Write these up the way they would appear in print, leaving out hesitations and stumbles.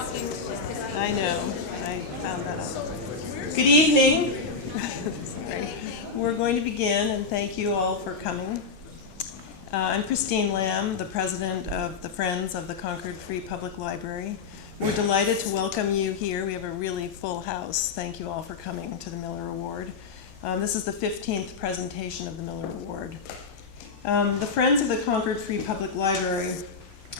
I know. I found that out. Good evening. Sorry. We're going to begin, and thank you all for coming. I'm Christine Lamb, the president of the Friends of the Concord Free Public Library. We're delighted to welcome you here. We have a really full house. Thank you all for coming to the Miller Award. This is the 15th presentation of the Miller Award. The Friends of the Concord Free Public Library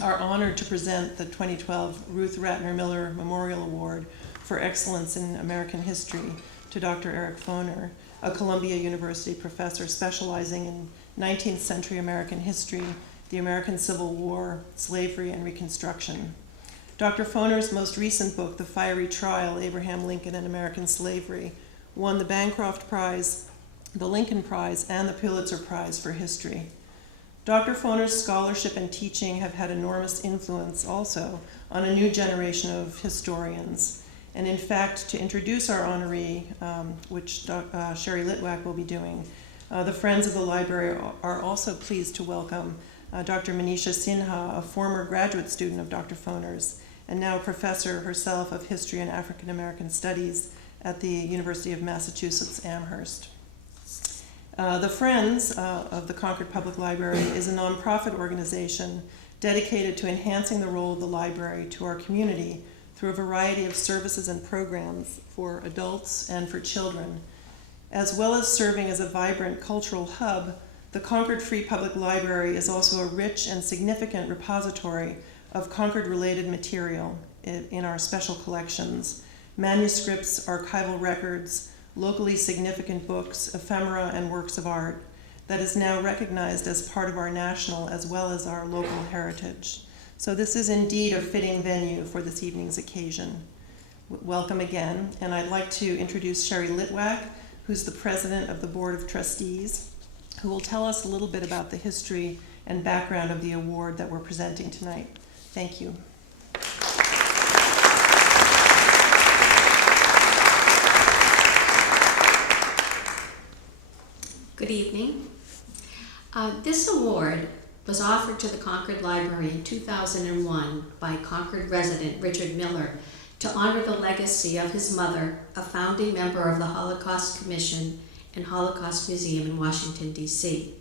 are honored to present the 2012 Ruth Ratner Miller Memorial Award for Excellence in American History to Dr. Eric Foner, a Columbia University professor specializing in 19th century American history, the American Civil War, slavery, and Reconstruction. Dr. Foner's most recent book, The Fiery Trial, Abraham Lincoln and American Slavery, won the Bancroft Prize, the Lincoln Prize, and the Pulitzer Prize for History. Dr. Foner's scholarship and teaching have had enormous influence also on a new generation of historians. And in fact, to introduce our honoree, which Sherry Litwack will be doing, the Friends of the Library are also pleased to welcome Dr. Manisha Sinha, a former graduate student of Dr. Foner's, and now professor herself of History and African American Studies at the University of Massachusetts Amherst. The Friends of the Concord Public Library is a nonprofit organization dedicated to enhancing the role of the library to our community through a variety of services and programs for adults and for children. As well as serving as a vibrant cultural hub, the Concord Free Public Library is also a rich and significant repository of Concord-related material in our special collections, manuscripts, archival records, locally significant books, ephemera, and works of art that is now recognized as part of our national as well as our local heritage. So this is indeed a fitting venue for this evening's occasion. Welcome again, and I'd like to introduce Sherry Litwack, who's the president of the Board of Trustees, who will tell us a little bit about the history and background of the award that we're presenting tonight. Thank you. Good evening. This award was offered to the Concord Library in 2001 by Concord resident Richard Miller to honor the legacy of his mother, a founding member of the Holocaust Commission and Holocaust Museum in Washington, D.C.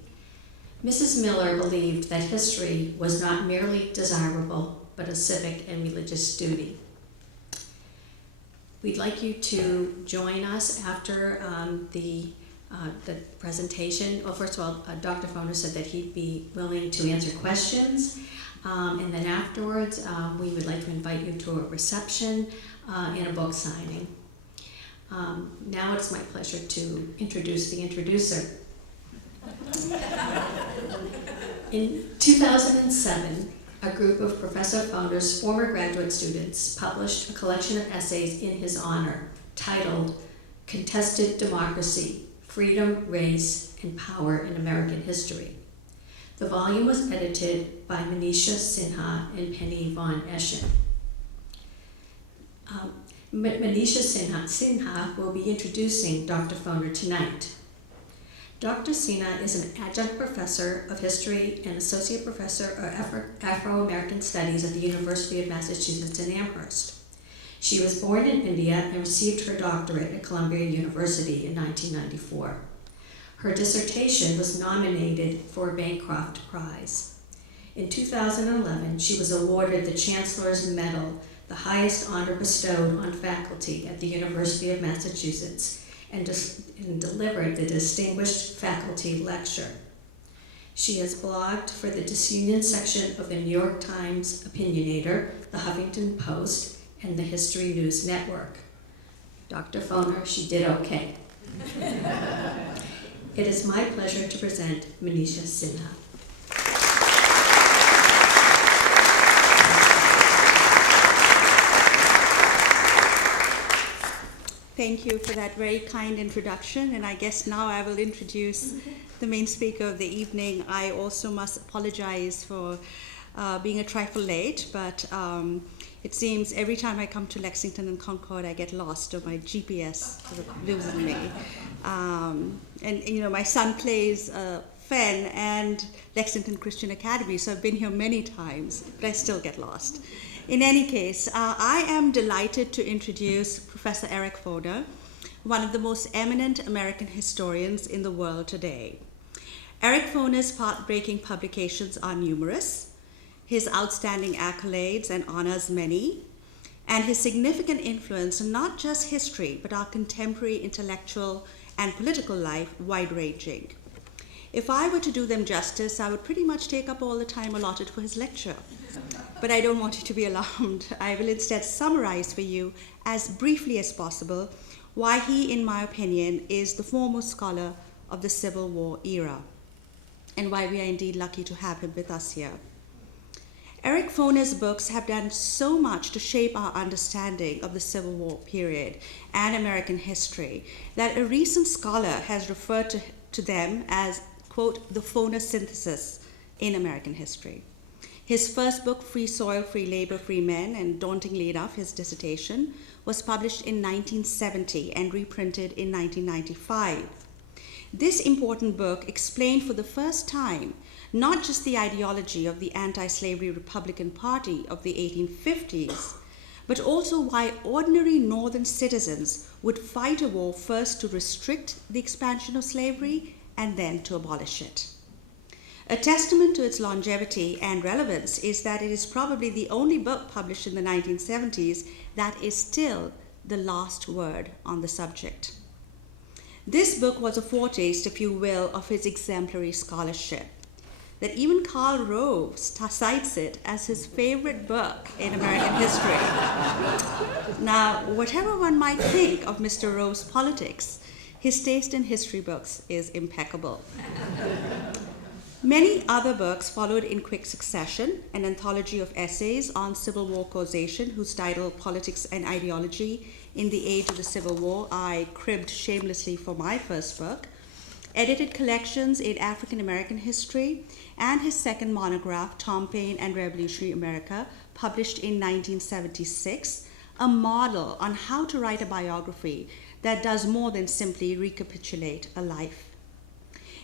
Mrs. Miller believed that history was not merely desirable, but a civic and religious duty. We'd like you to join us after the presentation. Well, first of all, Dr. Foner said that he'd be willing to answer questions, and then afterwards we would like to invite you to a reception and a book signing. Now it's my pleasure to introduce the introducer. In 2007, a group of Professor Foner's former graduate students published a collection of essays in his honor titled Contested Democracy, Freedom, Race, and Power in American History. The volume was edited by Manisha Sinha and Penny Von Eschen. Manisha Sinha will be introducing Dr. Foner tonight. Dr. Sinha is an adjunct professor of history and associate professor of Afro-American Studies at the University of Massachusetts in Amherst. She was born in India and received her doctorate at Columbia University in 1994. Her dissertation was nominated for a Bancroft Prize. In 2011, she was awarded the Chancellor's Medal, the highest honor bestowed on faculty at the University of Massachusetts, and delivered the Distinguished Faculty Lecture. She has blogged for the Disunion section of the New York Times Opinionator, the Huffington Post, and the History News Network. Dr. Foner, she did okay. It is my pleasure to present Manisha Sinha. Thank you for that very kind introduction, and I guess now I will introduce the main speaker of the evening. I also must apologize for being a trifle late, but it seems every time I come to Lexington and Concord, I get lost, or my GPS sort of loses me. And you know, my son plays Fenn and Lexington Christian Academy, so I've been here many times, but I still get lost. In any case, I am delighted to introduce Professor Eric Foner, one of the most eminent American historians in the world today. Eric Foner's path-breaking publications are numerous, his outstanding accolades and honors many, and his significant influence in not just history, but our contemporary intellectual and political life wide-ranging. If I were to do them justice, I would pretty much take up all the time allotted for his lecture. But I don't want you to be alarmed. I will instead summarize for you as briefly as possible why he, in my opinion, is the foremost scholar of the Civil War era, and why we are indeed lucky to have him with us here. Eric Foner's books have done so much to shape our understanding of the Civil War period and American history that a recent scholar has referred to them as, quote, the Foner synthesis in American history. His first book, Free Soil, Free Labor, Free Men, and dauntingly enough, his dissertation, was published in 1970 and reprinted in 1995. This important book explained for the first time not just the ideology of the anti-slavery Republican Party of the 1850s, but also why ordinary Northern citizens would fight a war first to restrict the expansion of slavery and then to abolish it. A testament to its longevity and relevance is that it is probably the only book published in the 1970s that is still the last word on the subject. This book was a foretaste, if you will, of his exemplary scholarship, that even Karl Rove cites it as his favorite book in American history. Now, whatever one might think of Mr. Rove's politics, his taste in history books is impeccable. Many other books followed in quick succession, an anthology of essays on Civil War causation, whose title, Politics and Ideology in the Age of the Civil War, I cribbed shamelessly for my first book, edited collections in African American history, and his second monograph, Tom Paine and Revolutionary America, published in 1976, a model on how to write a biography that does more than simply recapitulate a life.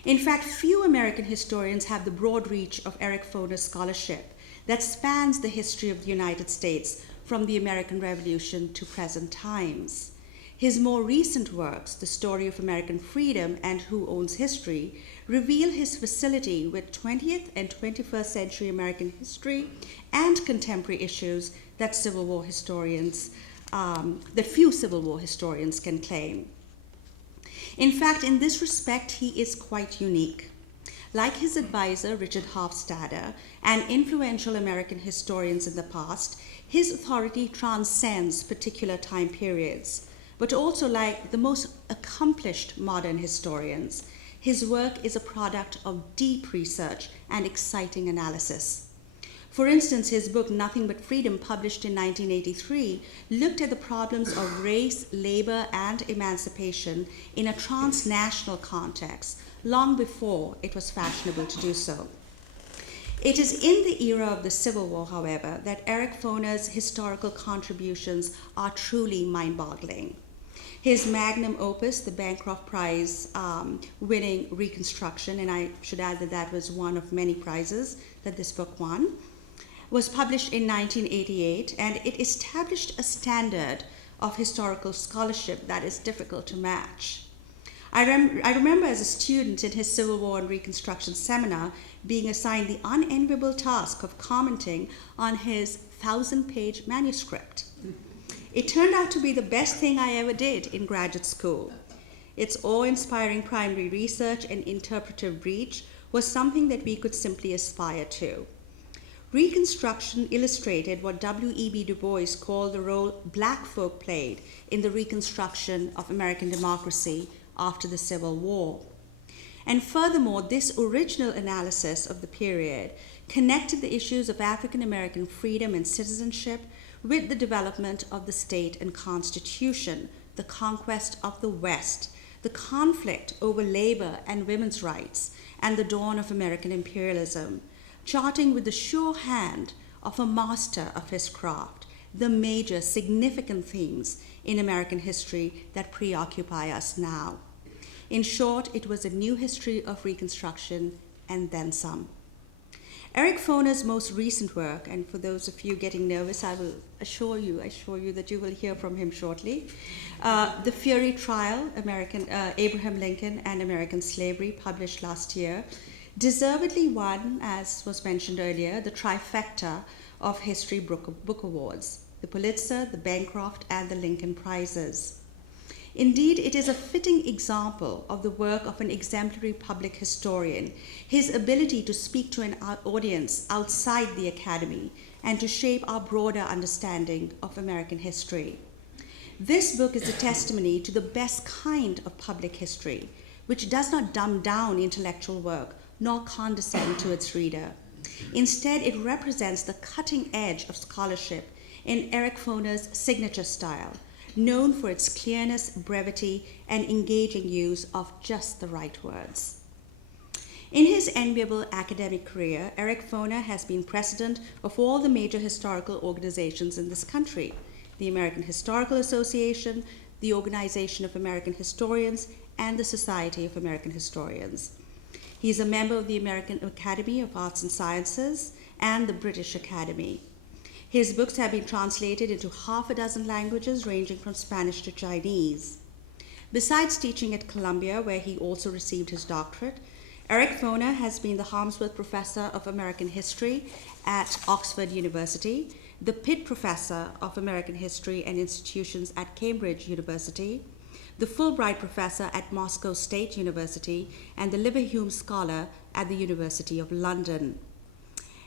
In fact, few American historians have the broad reach of Eric Foner's scholarship that spans the history of the United States from the American Revolution to present times. His more recent works, The Story of American Freedom and Who Owns History, reveal his facility with 20th and 21st century American history and contemporary issues that few Civil War historians can claim. In fact, in this respect, he is quite unique. Like his advisor, Richard Hofstadter, and influential American historians in the past, his authority transcends particular time periods. But also like the most accomplished modern historians, his work is a product of deep research and exciting analysis. For instance, his book, Nothing But Freedom, published in 1983, looked at the problems of race, labor, and emancipation in a transnational context, long before it was fashionable to do so. It is in the era of the Civil War, however, that Eric Foner's historical contributions are truly mind-boggling. His magnum opus, the Bancroft Prize winning Reconstruction, and I should add that that was one of many prizes that this book won, was published in 1988, and it established a standard of historical scholarship that is difficult to match. I remember as a student in his Civil War and Reconstruction seminar being assigned the unenviable task of commenting on his 1,000-page manuscript. It turned out to be the best thing I ever did in graduate school. Its awe-inspiring primary research and interpretive reach was something that we could simply aspire to. Reconstruction illustrated what W.E.B. Du Bois called the role Black folk played in the reconstruction of American democracy after the Civil War. And furthermore, this original analysis of the period connected the issues of African American freedom and citizenship with the development of the state and constitution, the conquest of the West, the conflict over labor and women's rights, and the dawn of American imperialism, charting with the sure hand of a master of his craft the major significant themes in American history that preoccupy us now. In short, it was a new history of Reconstruction and then some. Eric Foner's most recent work, and for those of you getting nervous, I will assure you that you will hear from him shortly. The Fury Trial, Abraham Lincoln and American Slavery, published last year, deservedly won, as was mentioned earlier, the trifecta of History Book Awards, the Pulitzer, the Bancroft, and the Lincoln Prizes. Indeed, it is a fitting example of the work of an exemplary public historian, his ability to speak to an audience outside the academy and to shape our broader understanding of American history. This book is a testimony to the best kind of public history, which does not dumb down intellectual work nor condescend to its reader. Instead, it represents the cutting edge of scholarship in Eric Foner's signature style, known for its clearness, brevity, and engaging use of just the right words. In his enviable academic career, Eric Foner has been president of all the major historical organizations in this country: the American Historical Association, the Organization of American Historians, and the Society of American Historians. He is a member of the American Academy of Arts and Sciences and the British Academy. His books have been translated into half a dozen languages, ranging from Spanish to Chinese. Besides teaching at Columbia, where he also received his doctorate, Eric Foner has been the Harmsworth Professor of American History at Oxford University, the Pitt Professor of American History and Institutions at Cambridge University, the Fulbright Professor at Moscow State University, and the Leverhulme Scholar at the University of London.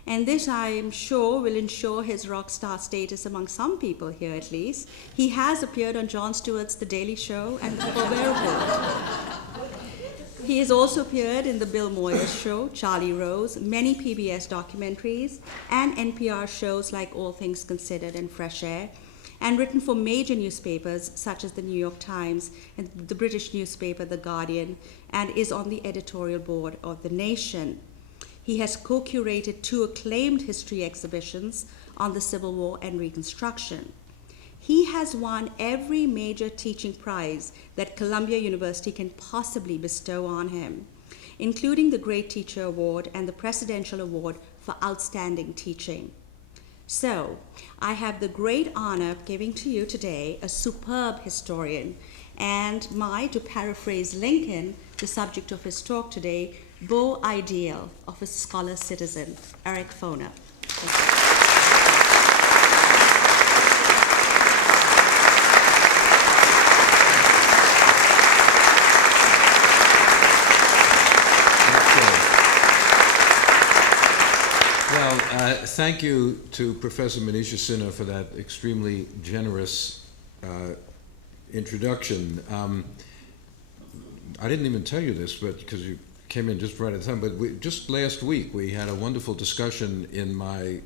And this, I am sure, will ensure his rock star status among some people here at least. He has appeared on Jon Stewart's The Daily Show and The Colbert Report. He has also appeared in The Bill Moyers Show, Charlie Rose, many PBS documentaries, and NPR shows like All Things Considered and Fresh Air, and written for major newspapers such as the New York Times and the British newspaper The Guardian, and is on the editorial board of The Nation. He has co-curated 2 acclaimed history exhibitions on the Civil War and Reconstruction. He has won every major teaching prize that Columbia University can possibly bestow on him, including the Great Teacher Award and the Presidential Award for Outstanding Teaching. So, I have the great honor of giving to you today a superb historian and to paraphrase Lincoln, the subject of his talk today, beau ideal of a scholar citizen, Eric Foner. Thank you to Professor Manisha Sinha for that extremely generous introduction. I didn't even tell you this, but because you came in just right at the time, but just last week we had a wonderful discussion in my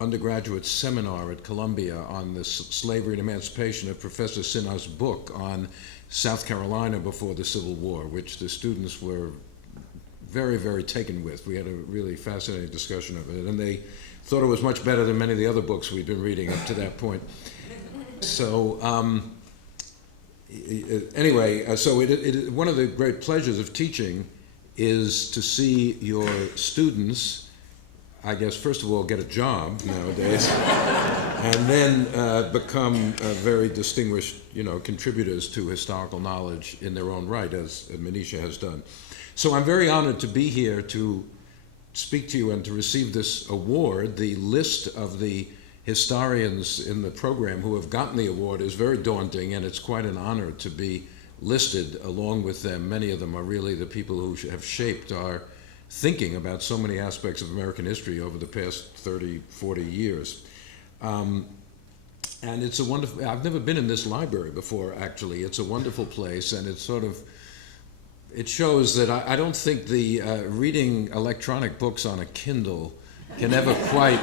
undergraduate seminar at Columbia on the slavery and emancipation of Professor Sinha's book on South Carolina before the Civil War, which the students were very, very taken with. We had a really fascinating discussion of it, and they thought it was much better than many of the other books we'd been reading up to that point. So anyway, so one of the great pleasures of teaching is to see your students, I guess, first of all, get a job nowadays, and then become very distinguished, contributors to historical knowledge in their own right, as Manisha has done. So I'm very honored to be here to speak to you and to receive this award. The list of the historians in the program who have gotten the award is very daunting, and it's quite an honor to be listed along with them. Many of them are really the people who have shaped our thinking about so many aspects of American history over the past 30, 40 years. And it's a wonderful, I've never been in this library before, actually. It's a wonderful place, and it's it shows that I don't think the reading electronic books on a Kindle can ever quite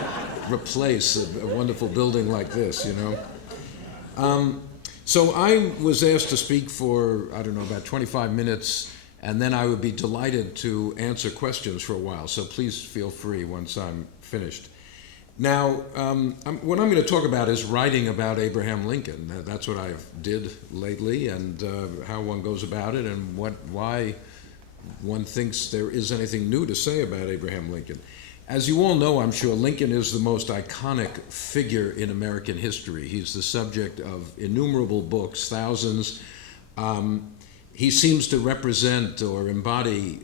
replace a wonderful building like this, So I was asked to speak for, about 25 minutes, and then I would be delighted to answer questions for a while, so please feel free once I'm finished. Now, what I'm going to talk about is writing about Abraham Lincoln. That's what I did lately, and how one goes about it, and why one thinks there is anything new to say about Abraham Lincoln. As you all know, I'm sure, Lincoln is the most iconic figure in American history. He's the subject of innumerable books, thousands. He seems to represent or embody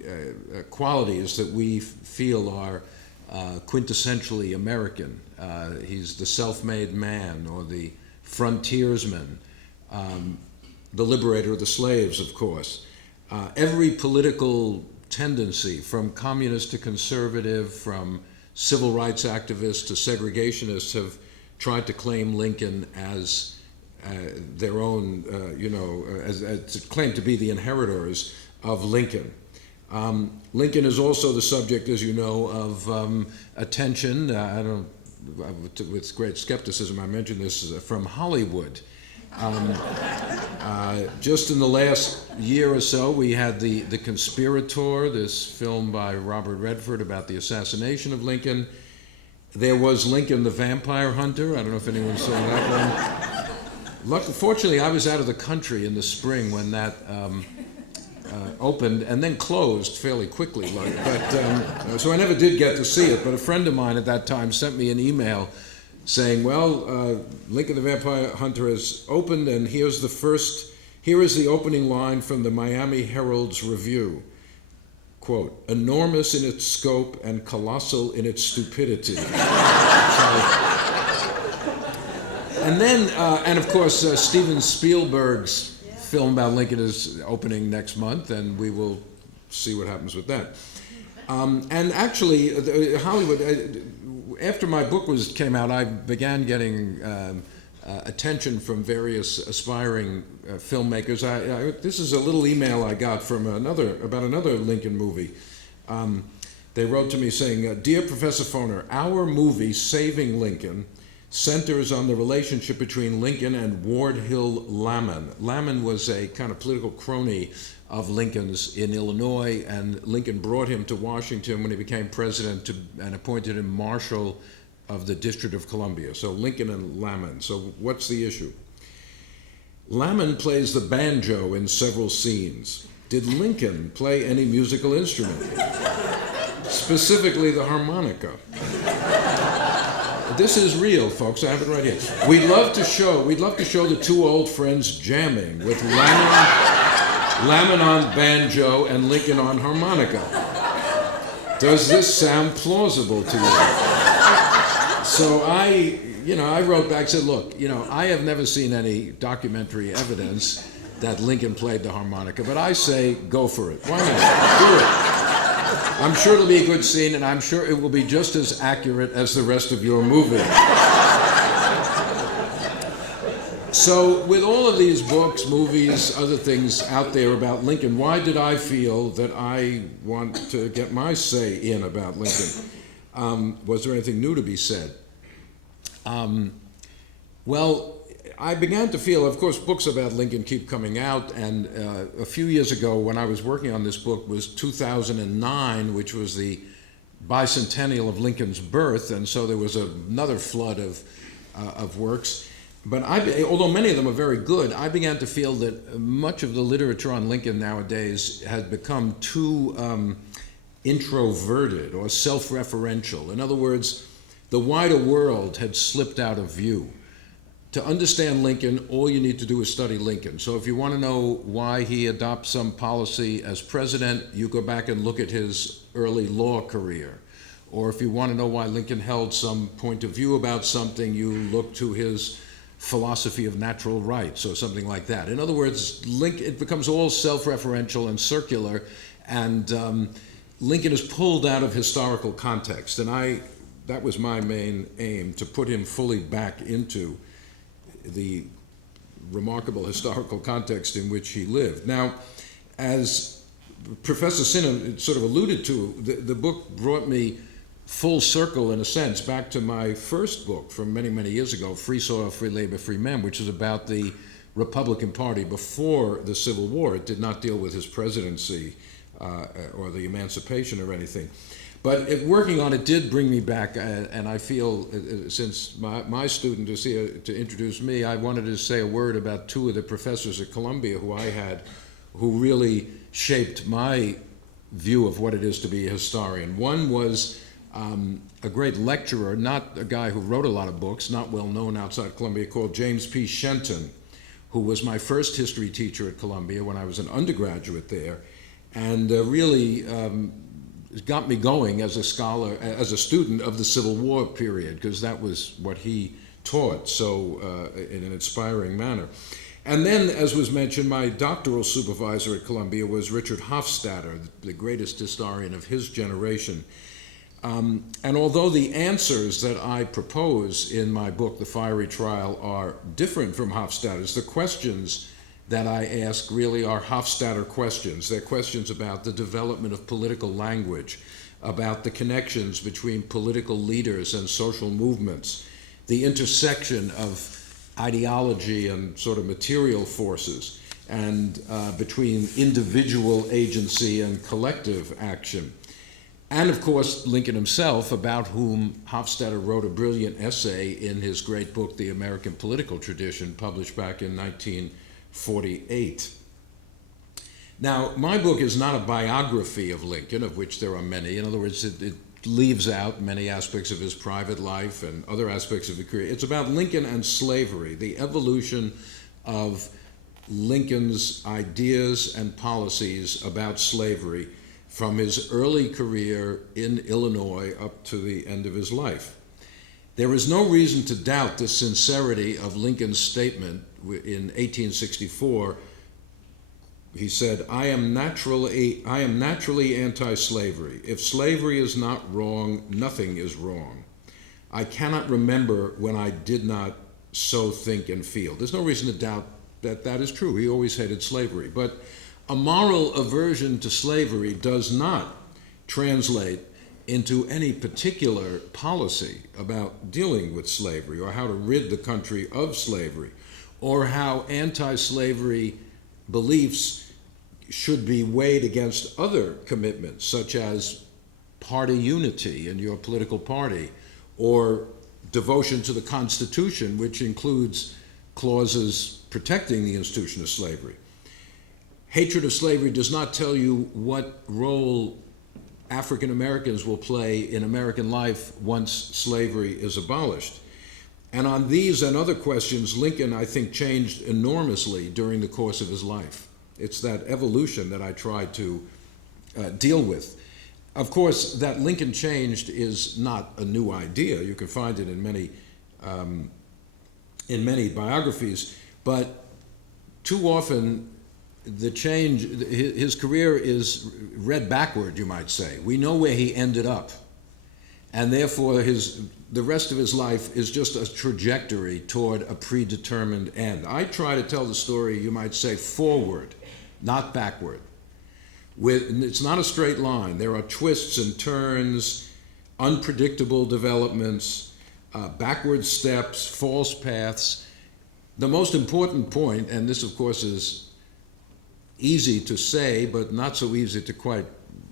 qualities that we feel are quintessentially American. He's the self-made man, or the frontiersman, the liberator of the slaves, of course. Every political tendency, from communist to conservative, from civil rights activists to segregationists, have tried to claim Lincoln as their own, as claim to be the inheritors of Lincoln. Lincoln is also the subject, as you know, of attention. With great skepticism, I mention this from Hollywood. Just in the last year or so, we had the Conspirator, this film by Robert Redford about the assassination of Lincoln. There was Lincoln the Vampire Hunter. I don't know if anyone saw that one. Fortunately, I was out of the country in the spring when that opened and then closed fairly quickly. So I never did get to see it, but a friend of mine at that time sent me an email saying, well, Lincoln the Vampire Hunter has opened, and here is the opening line from the Miami Herald's review. Quote, enormous in its scope and colossal in its stupidity. And then, and of course, Steven Spielberg's film about Lincoln is opening next month, and we will see what happens with that. And actually, Hollywood, after my book came out, I began getting attention from various aspiring filmmakers. This is a little email I got from about another Lincoln movie. They wrote to me saying, Dear Professor Foner, our movie, Saving Lincoln, centers on the relationship between Lincoln and Ward Hill Lamon. Lamon was a kind of political crony of Lincoln's in Illinois, and Lincoln brought him to Washington when he became president and appointed him Marshal of the District of Columbia. So Lincoln and Lamon. So what's the issue? Lamon plays the banjo in several scenes. Did Lincoln play any musical instrument? Specifically the harmonica. This is real, folks. I have it right here. We'd love to show the two old friends jamming with Lamon on banjo and Lincoln on harmonica. Does this sound plausible to you? So I wrote back, said, look, I have never seen any documentary evidence that Lincoln played the harmonica, but I say go for it. Why not? Do it. I'm sure it'll be a good scene, and I'm sure it will be just as accurate as the rest of your movie. So with all of these books, movies, other things out there about Lincoln, why did I feel that I want to get my say in about Lincoln? Was there anything new to be said? Well, I began to feel, of course, books about Lincoln keep coming out, and a few years ago when I was working on this book was 2009, which was the bicentennial of Lincoln's birth, and so there was another flood of works. But although many of them are very good, I began to feel that much of the literature on Lincoln nowadays had become too introverted or self-referential. In other words, the wider world had slipped out of view. To understand Lincoln, all you need to do is study Lincoln. So if you want to know why he adopts some policy as president, you go back and look at his early law career. Or if you want to know why Lincoln held some point of view about something, you look to his philosophy of natural rights or something like that. In other words, it becomes all self-referential and circular, and Lincoln is pulled out of historical context. And that was my main aim, to put him fully back into the remarkable historical context in which he lived. Now, as Professor Sinha sort of alluded to, the book brought me full circle, in a sense, back to my first book from many, many years ago, Free Soil, Free Labor, Free Men, which is about the Republican Party before the Civil War. It did not deal with his presidency or the emancipation or anything. But working on it did bring me back, and I feel, since my student is here to introduce me, I wanted to say a word about two of the professors at Columbia who I had, who really shaped my view of what it is to be a historian. One was a great lecturer, not a guy who wrote a lot of books, not well known outside Columbia, called James P. Shenton, who was my first history teacher at Columbia when I was an undergraduate there, and really got me going as a scholar, as a student of the Civil War period, because that was what he taught so in an inspiring manner. And then, as was mentioned, my doctoral supervisor at Columbia was Richard Hofstadter, the greatest historian of his generation. And although the answers that I propose in my book, The Fiery Trial, are different from Hofstadter's, the questions that I ask really are Hofstadter questions. They're questions about the development of political language, about the connections between political leaders and social movements, the intersection of ideology and sort of material forces, and between individual agency and collective action. And of course, Lincoln himself, about whom Hofstadter wrote a brilliant essay in his great book, The American Political Tradition, published back in 1948. Now, my book is not a biography of Lincoln, of which there are many. In other words, it leaves out many aspects of his private life and other aspects of his career. It's about Lincoln and slavery, the evolution of Lincoln's ideas and policies about slavery from his early career in Illinois up to the end of his life. There is no reason to doubt the sincerity of Lincoln's statement in 1864. He said, I am naturally anti-slavery. If slavery is not wrong, nothing is wrong. I cannot remember when I did not so think and feel. There's no reason to doubt that that is true. He always hated slavery. But a moral aversion to slavery does not translate into any particular policy about dealing with slavery or how to rid the country of slavery or how anti-slavery beliefs should be weighed against other commitments, such as party unity in your political party or devotion to the Constitution, which includes clauses protecting the institution of slavery. Hatred of slavery does not tell you what role African Americans will play in American life once slavery is abolished. And on these and other questions, Lincoln, I think, changed enormously during the course of his life. It's that evolution that I tried to deal with. Of course, that Lincoln changed is not a new idea. You can find it in many biographies, but too often the change, his career is read backward, you might say. We know where he ended up, and therefore the rest of his life is just a trajectory toward a predetermined end. I try to tell the story, you might say, forward, not backward. It's not a straight line. There are twists and turns, unpredictable developments, backward steps, false paths. The most important point, and this of course is easy to say, but not so easy to quite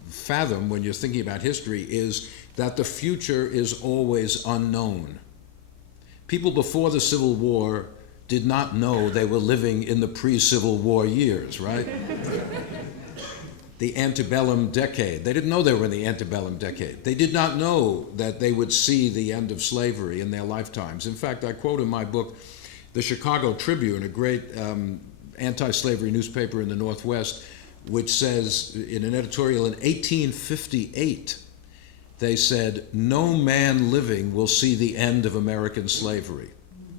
fathom when you're thinking about history, is that the future is always unknown. People before the Civil War did not know they were living in the pre-Civil War years, right? The antebellum decade. They didn't know they were in the antebellum decade. They did not know that they would see the end of slavery in their lifetimes. In fact, I quote in my book the Chicago Tribune, a great anti-slavery newspaper in the Northwest, which says in an editorial in 1858, they said, no man living will see the end of American slavery.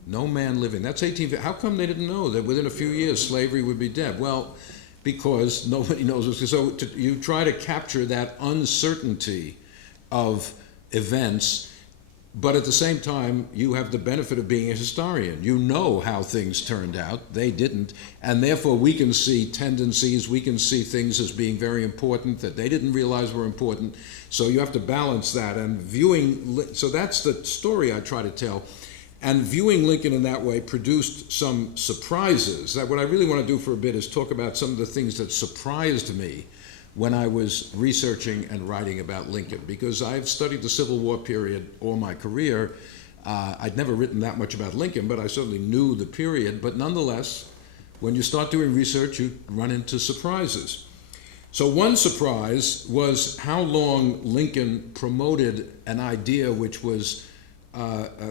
No man living. That's 1850. How come they didn't know that within a few years slavery would be dead? Well, because nobody knows. So you try to capture that uncertainty of events, but at the same time, you have the benefit of being a historian. You know how things turned out. They didn't. And therefore, we can see tendencies. We can see things as being very important that they didn't realize were important. So you have to balance that. And so that's the story I try to tell. And viewing Lincoln in that way produced some surprises. That what I really want to do for a bit is talk about some of the things that surprised me when I was researching and writing about Lincoln, because I've studied the Civil War period all my career. I'd never written that much about Lincoln, but I certainly knew the period. But nonetheless, when you start doing research, you run into surprises. So one surprise was how long Lincoln promoted an idea which was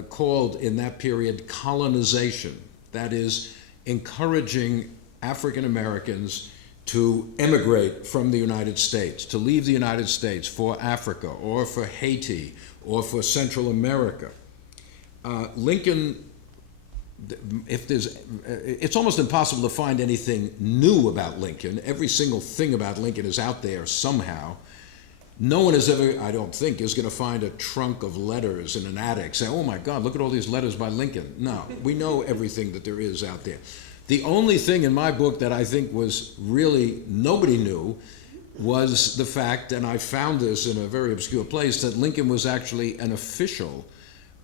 called in that period colonization. That is, encouraging African Americans to emigrate from the United States, to leave the United States for Africa or for Haiti or for Central America. Lincoln, it's almost impossible to find anything new about Lincoln. Every single thing about Lincoln is out there somehow. No one is ever, I don't think, is going to find a trunk of letters in an attic saying, oh my God, look at all these letters by Lincoln. No, we know everything that there is out there. The only thing in my book that I think was really nobody knew was the fact, and I found this in a very obscure place, that Lincoln was actually an official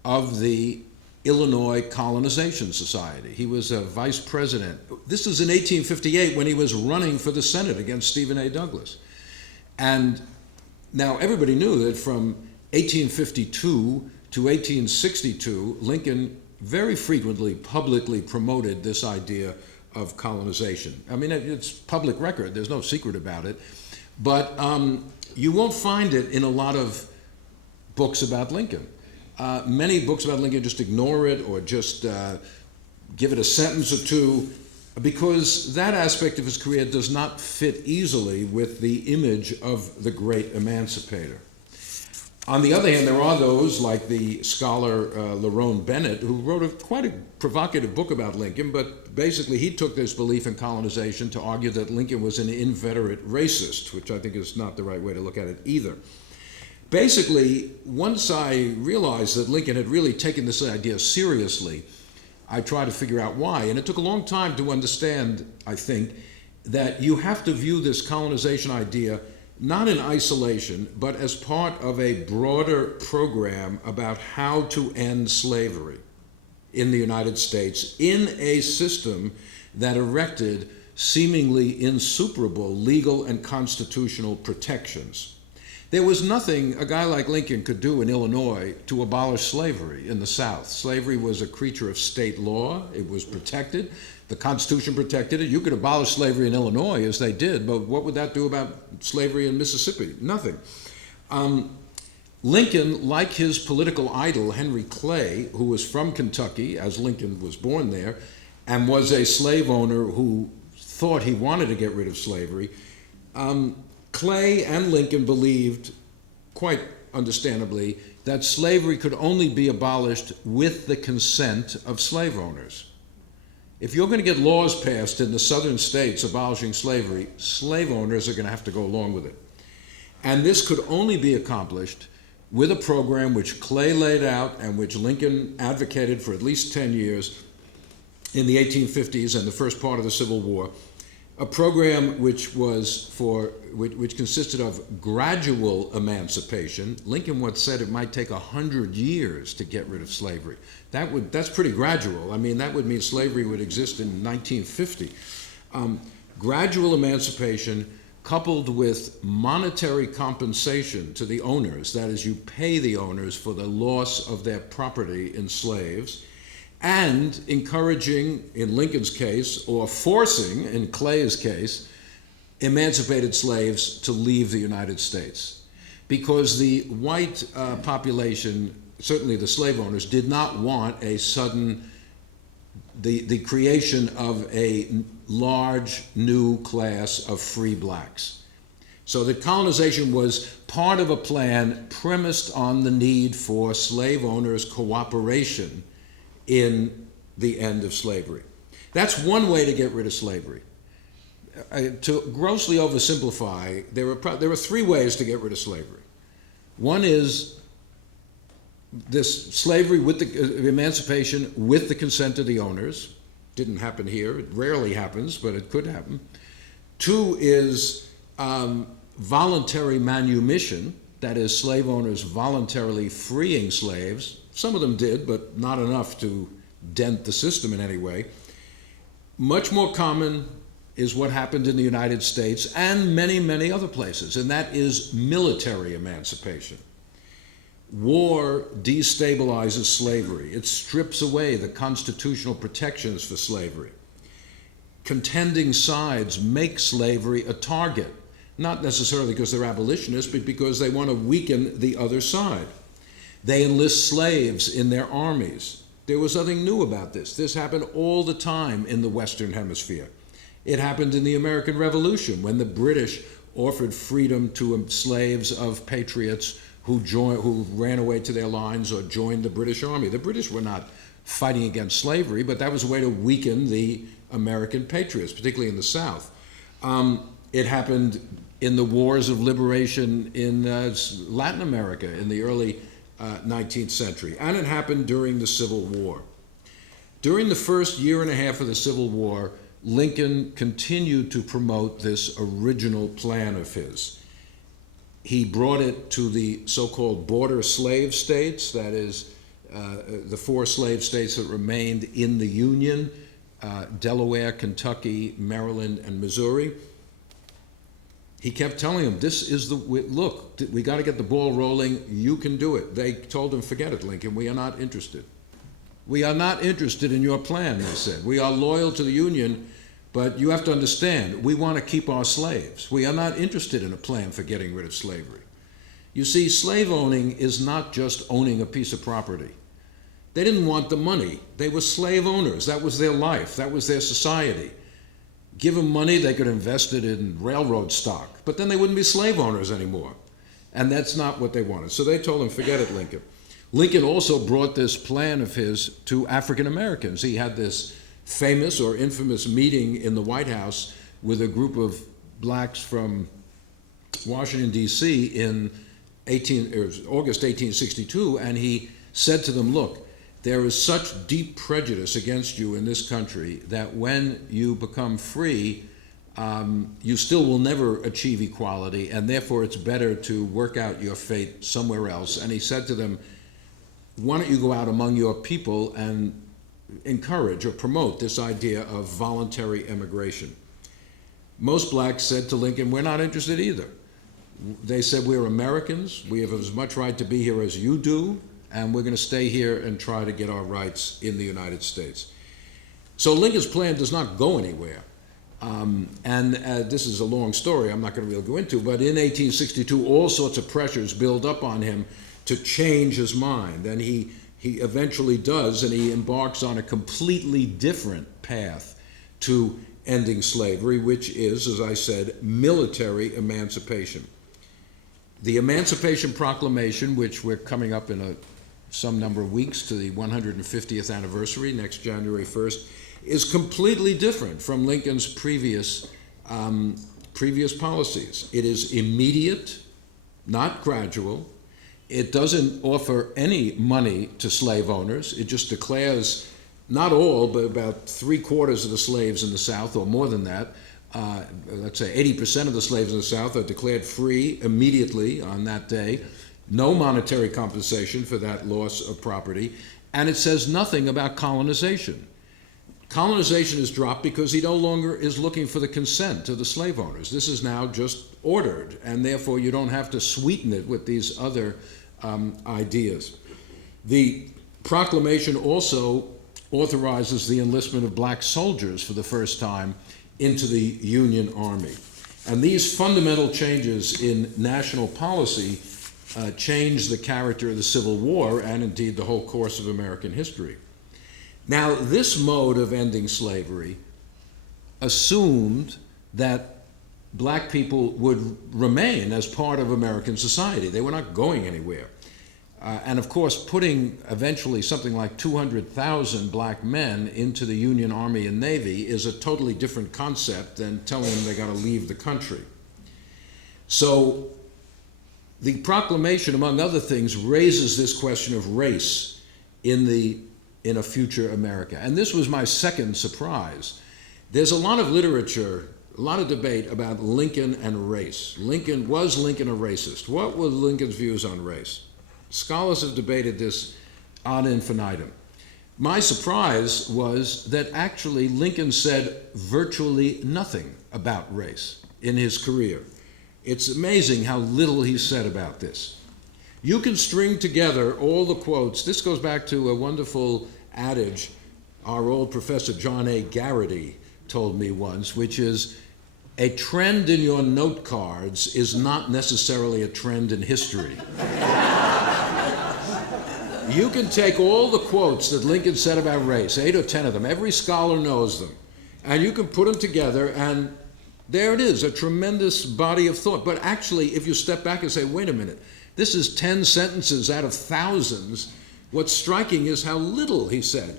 of the Illinois Colonization Society. He was a vice president. This was in 1858 when he was running for the Senate against Stephen A. Douglas. And now everybody knew that from 1852 to 1862, Lincoln very frequently publicly promoted this idea of colonization. I mean, it's public record. There's no secret about it. But you won't find it in a lot of books about Lincoln. Many books about Lincoln just ignore it or just give it a sentence or two, because that aspect of his career does not fit easily with the image of the great emancipator. On the other hand, there are those like the scholar Lerone Bennett, who wrote quite a provocative book about Lincoln, but basically he took this belief in colonization to argue that Lincoln was an inveterate racist, which I think is not the right way to look at it either. Basically, once I realized that Lincoln had really taken this idea seriously, I tried to figure out why. And it took a long time to understand, I think, that you have to view this colonization idea not in isolation, but as part of a broader program about how to end slavery in the United States in a system that erected seemingly insuperable legal and constitutional protections. There was nothing a guy like Lincoln could do in Illinois to abolish slavery in the South. Slavery was a creature of state law. It was protected. The Constitution protected it. You could abolish slavery in Illinois, as they did, but what would that do about slavery in Mississippi? Nothing. Lincoln, like his political idol, Henry Clay, who was from Kentucky, as Lincoln was born there, and was a slave owner who thought he wanted to get rid of slavery, Clay and Lincoln believed, quite understandably, that slavery could only be abolished with the consent of slave owners. If you're going to get laws passed in the southern states abolishing slavery, slave owners are going to have to go along with it. And this could only be accomplished with a program which Clay laid out and which Lincoln advocated for at least 10 years in the 1850s and the first part of the Civil War, a program which consisted of gradual emancipation. Lincoln once said it might take 100 years to get rid of slavery. That's pretty gradual. I mean, that would mean slavery would exist in 1950. Gradual emancipation coupled with monetary compensation to the owners, that is, you pay the owners for the loss of their property in slaves, and encouraging, in Lincoln's case, or forcing, in Clay's case, emancipated slaves to leave the United States. Because the white population, certainly the slave owners, did not want a sudden, the creation of a large new class of free blacks. So the colonization was part of a plan premised on the need for slave owners' cooperation in the end of slavery. That's one way to get rid of slavery. To grossly oversimplify, there are three ways to get rid of slavery. One is this slavery with the emancipation with the consent of the owners. Didn't happen here. It rarely happens, but it could happen. Two is voluntary manumission, that is, slave owners voluntarily freeing slaves. Some of them did, but not enough to dent the system in any way. Much more common is what happened in the United States and many, many other places, and that is military emancipation. War destabilizes slavery. It strips away the constitutional protections for slavery. Contending sides make slavery a target. not necessarily because they're abolitionists, but because they want to weaken the other side. They enlist slaves in their armies. There was nothing new about this. This happened all the time in the Western Hemisphere. It happened in the American Revolution when the British offered freedom to slaves of patriots who ran away to their lines or joined the British Army. The British were not fighting against slavery, but that was a way to weaken the American patriots, particularly in the South. It happened in the wars of liberation in Latin America in the early 19th century, and it happened during the Civil War. During the first year and a half of the Civil War, Lincoln continued to promote this original plan of his. He brought it to the so-called border slave states, that is, the 4 slave states that remained in the Union, Delaware, Kentucky, Maryland, and Missouri. He kept telling them, this is look, we got to get the ball rolling, you can do it. They told him, forget it, Lincoln, we are not interested. We are not interested in your plan, they said. We are loyal to the Union, but you have to understand, we want to keep our slaves. We are not interested in a plan for getting rid of slavery. You see, slave owning is not just owning a piece of property. They didn't want the money. They were slave owners. That was their life. That was their society. Give them money, they could invest it in railroad stock, but then they wouldn't be slave owners anymore. And that's not what they wanted. So they told him, forget it, Lincoln. Lincoln also brought this plan of his to African Americans. He had this famous or infamous meeting in the White House with a group of blacks from Washington, D.C. in August 1862, and he said to them, look, there is such deep prejudice against you in this country that when you become free, you still will never achieve equality, and therefore it's better to work out your fate somewhere else. And he said to them, why don't you go out among your people and encourage or promote this idea of voluntary immigration? Most blacks said to Lincoln, we're not interested either. They said, we're Americans, we have as much right to be here as you do, and we're going to stay here and try to get our rights in the United States. So Lincoln's plan does not go anywhere. This is a long story I'm not going to really go into, but in 1862, all sorts of pressures build up on him to change his mind, and he eventually does, and he embarks on a completely different path to ending slavery, which is, as I said, military emancipation. The Emancipation Proclamation, which we're coming up in some number of weeks to the 150th anniversary, next January 1st, is completely different from Lincoln's previous policies. It is immediate, not gradual. It doesn't offer any money to slave owners. It just declares, not all, but about 3/4 of the slaves in the South, or more than that, let's say 80% of the slaves in the South are declared free immediately on that day. No monetary compensation for that loss of property. And it says nothing about colonization. Colonization is dropped because he no longer is looking for the consent of the slave owners. This is now just ordered, and therefore you don't have to sweeten it with these other ideas. The proclamation also authorizes the enlistment of black soldiers for the first time into the Union Army. And these fundamental changes in national policy changed the character of the Civil War and indeed the whole course of American history. Now, this mode of ending slavery assumed that black people would remain as part of American society. They were not going anywhere. And of course, putting eventually something like 200,000 black men into the Union Army and Navy is a totally different concept than telling them they got to leave the country. So the proclamation, among other things, raises this question of race in a future America. And this was my second surprise. There's a lot of literature, a lot of debate about Lincoln and race. Was Lincoln a racist? What were Lincoln's views on race? Scholars have debated this ad infinitum. My surprise was that actually Lincoln said virtually nothing about race in his career. It's amazing how little he said about this. You can string together all the quotes. This goes back to a wonderful adage our old professor John A. Garrity told me once, which is, a trend in your note cards is not necessarily a trend in history. You can take all the quotes that Lincoln said about race, 8 or 10 of them, every scholar knows them, and you can put them together, and there it is, a tremendous body of thought. But actually, if you step back and say, wait a minute, this is 10 sentences out of thousands, what's striking is how little he said.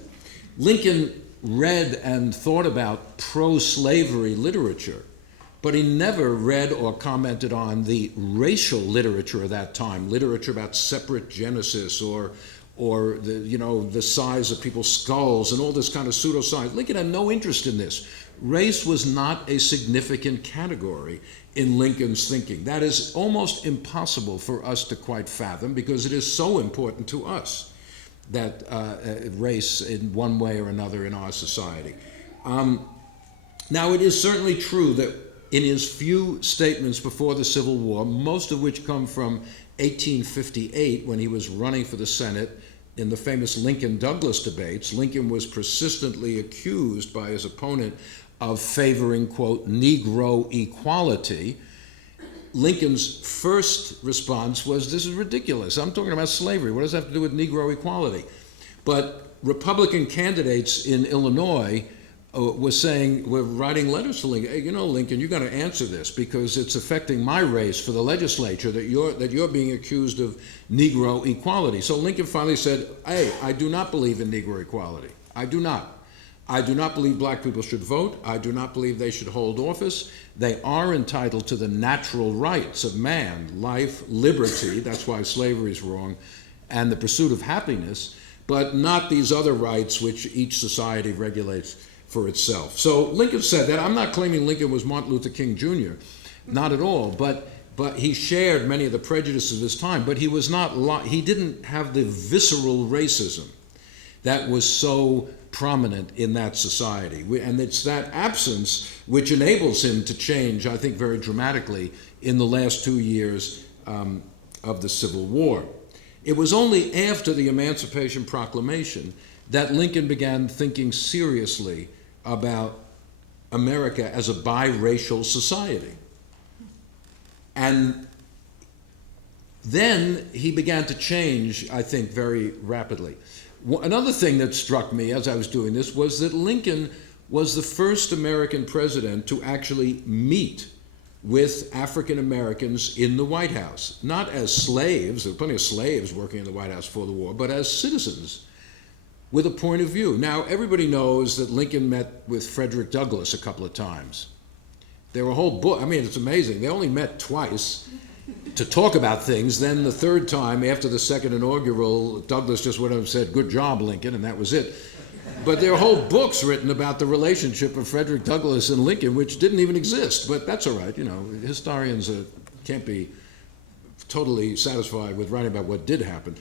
Lincoln read and thought about pro-slavery literature, but he never read or commented on the racial literature of that time, literature about separate Genesis or the size of people's skulls and all this kind of pseudoscience. Lincoln had no interest in this. Race was not a significant category in Lincoln's thinking. That is almost impossible for us to quite fathom because it is so important to us, that race in one way or another in our society. Now, it is certainly true that in his few statements before the Civil War, most of which come from 1858 when he was running for the Senate in the famous Lincoln-Douglas debates, Lincoln was persistently accused by his opponent of favoring, quote, Negro equality. Lincoln's first response was, this is ridiculous. I'm talking about slavery. What does that have to do with Negro equality? But Republican candidates in Illinois were writing letters to Lincoln. Hey, Lincoln, you got to answer this because it's affecting my race for the legislature that you're being accused of Negro equality. So Lincoln finally said, hey, I do not believe in Negro equality. I do not. I do not believe black people should vote. I do not believe they should hold office. They are entitled to the natural rights of man, life, liberty, that's why slavery is wrong, and the pursuit of happiness, but not these other rights which each society regulates for itself. So Lincoln said that. I'm not claiming Lincoln was Martin Luther King Jr., not at all, but he shared many of the prejudices of his time, but he didn't have the visceral racism that was so prominent in that society. And it's that absence which enables him to change, I think, very dramatically in the last 2 years of the Civil War. It was only after the Emancipation Proclamation that Lincoln began thinking seriously about America as a biracial society. And then he began to change, I think, very rapidly. Another thing that struck me as I was doing this was that Lincoln was the first American president to actually meet with African Americans in the White House, not as slaves, there were plenty of slaves working in the White House before the war, but as citizens with a point of view. Now, everybody knows that Lincoln met with Frederick Douglass a couple of times. There were a whole book, it's amazing. They only met twice to talk about things. Then the third time, after the second inaugural, Douglass just went up and said, good job, Lincoln, and that was it. But there are whole books written about the relationship of Frederick Douglass and Lincoln, which didn't even exist, but that's all right. Historians can't be totally satisfied with writing about what did happen.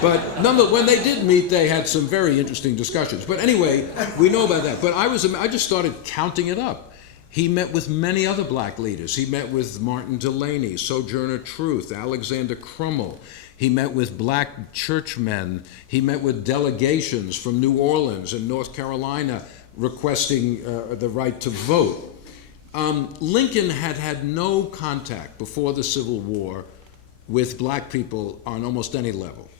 But when they did meet, they had some very interesting discussions. But anyway, we know about that. But I just started counting it up. He met with many other black leaders. He met with Martin Delany, Sojourner Truth, Alexander Crummell. He met with black churchmen. He met with delegations from New Orleans and North Carolina requesting the right to vote. Lincoln had no contact before the Civil War with black people on almost any level.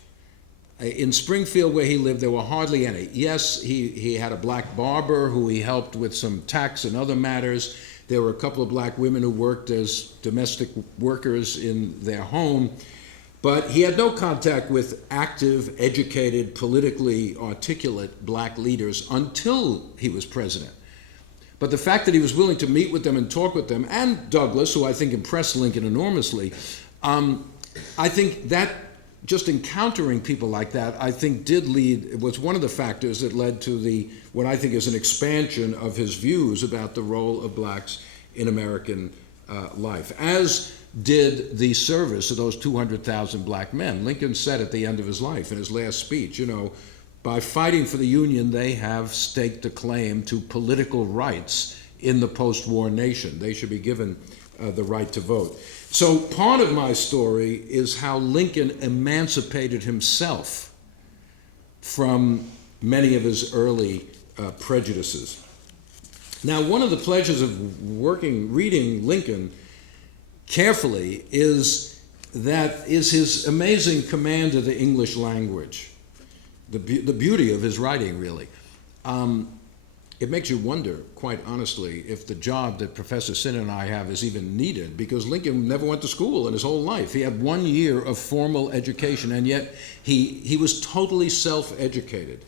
In Springfield, where he lived, there were hardly any. Yes, he had a black barber who he helped with some tax and other matters. There were a couple of black women who worked as domestic workers in their home. But he had no contact with active, educated, politically articulate black leaders until he was president. But the fact that he was willing to meet with them and talk with them, and Douglass, who I think impressed Lincoln enormously, I think that just encountering people like that, I think was one of the factors that led to what I think is an expansion of his views about the role of blacks in American life, as did the service of those 200,000 black men. Lincoln said at the end of his life, in his last speech, by fighting for the Union, they have staked a claim to political rights in the post-war nation. They should be given the right to vote. So part of my story is how Lincoln emancipated himself from many of his early prejudices. Now, one of the pleasures of reading Lincoln carefully is his amazing command of the English language, the beauty of his writing, really. It makes you wonder, quite honestly, if the job that Professor Sinha and I have is even needed, because Lincoln never went to school in his whole life. He had 1 year of formal education, and yet he was totally self-educated.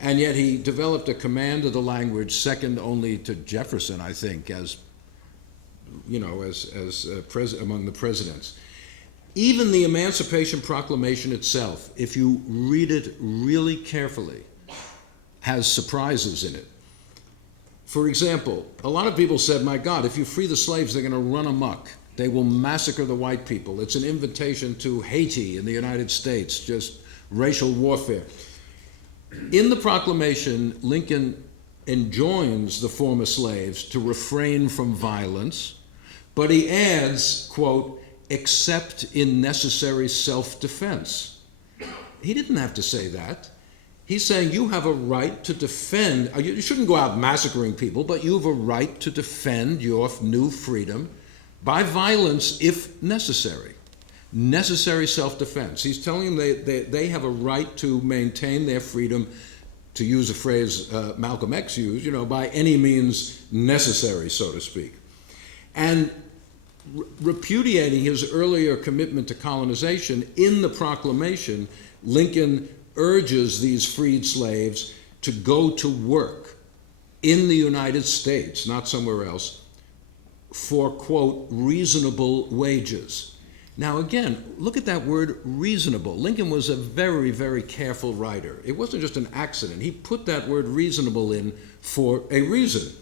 And yet he developed a command of the language second only to Jefferson, I think, as among the presidents. Even the Emancipation Proclamation itself, if you read it really carefully, has surprises in it. For example, a lot of people said, my God, if you free the slaves, they're going to run amok. They will massacre the white people. It's an invitation to Haiti in the United States, just racial warfare. In the proclamation, Lincoln enjoins the former slaves to refrain from violence, but he adds, quote, except in necessary self-defense. He didn't have to say that. He's saying you have a right to defend, you shouldn't go out massacring people, but you have a right to defend your new freedom by violence if necessary. Necessary self-defense. He's telling them they have a right to maintain their freedom, to use a phrase Malcolm X used, by any means necessary, so to speak. And repudiating his earlier commitment to colonization, in the proclamation, Lincoln urges these freed slaves to go to work in the United States, not somewhere else, for, quote, reasonable wages. Now again, look at that word reasonable. Lincoln was a very, very careful writer. It wasn't just an accident. He put that word reasonable in for a reason.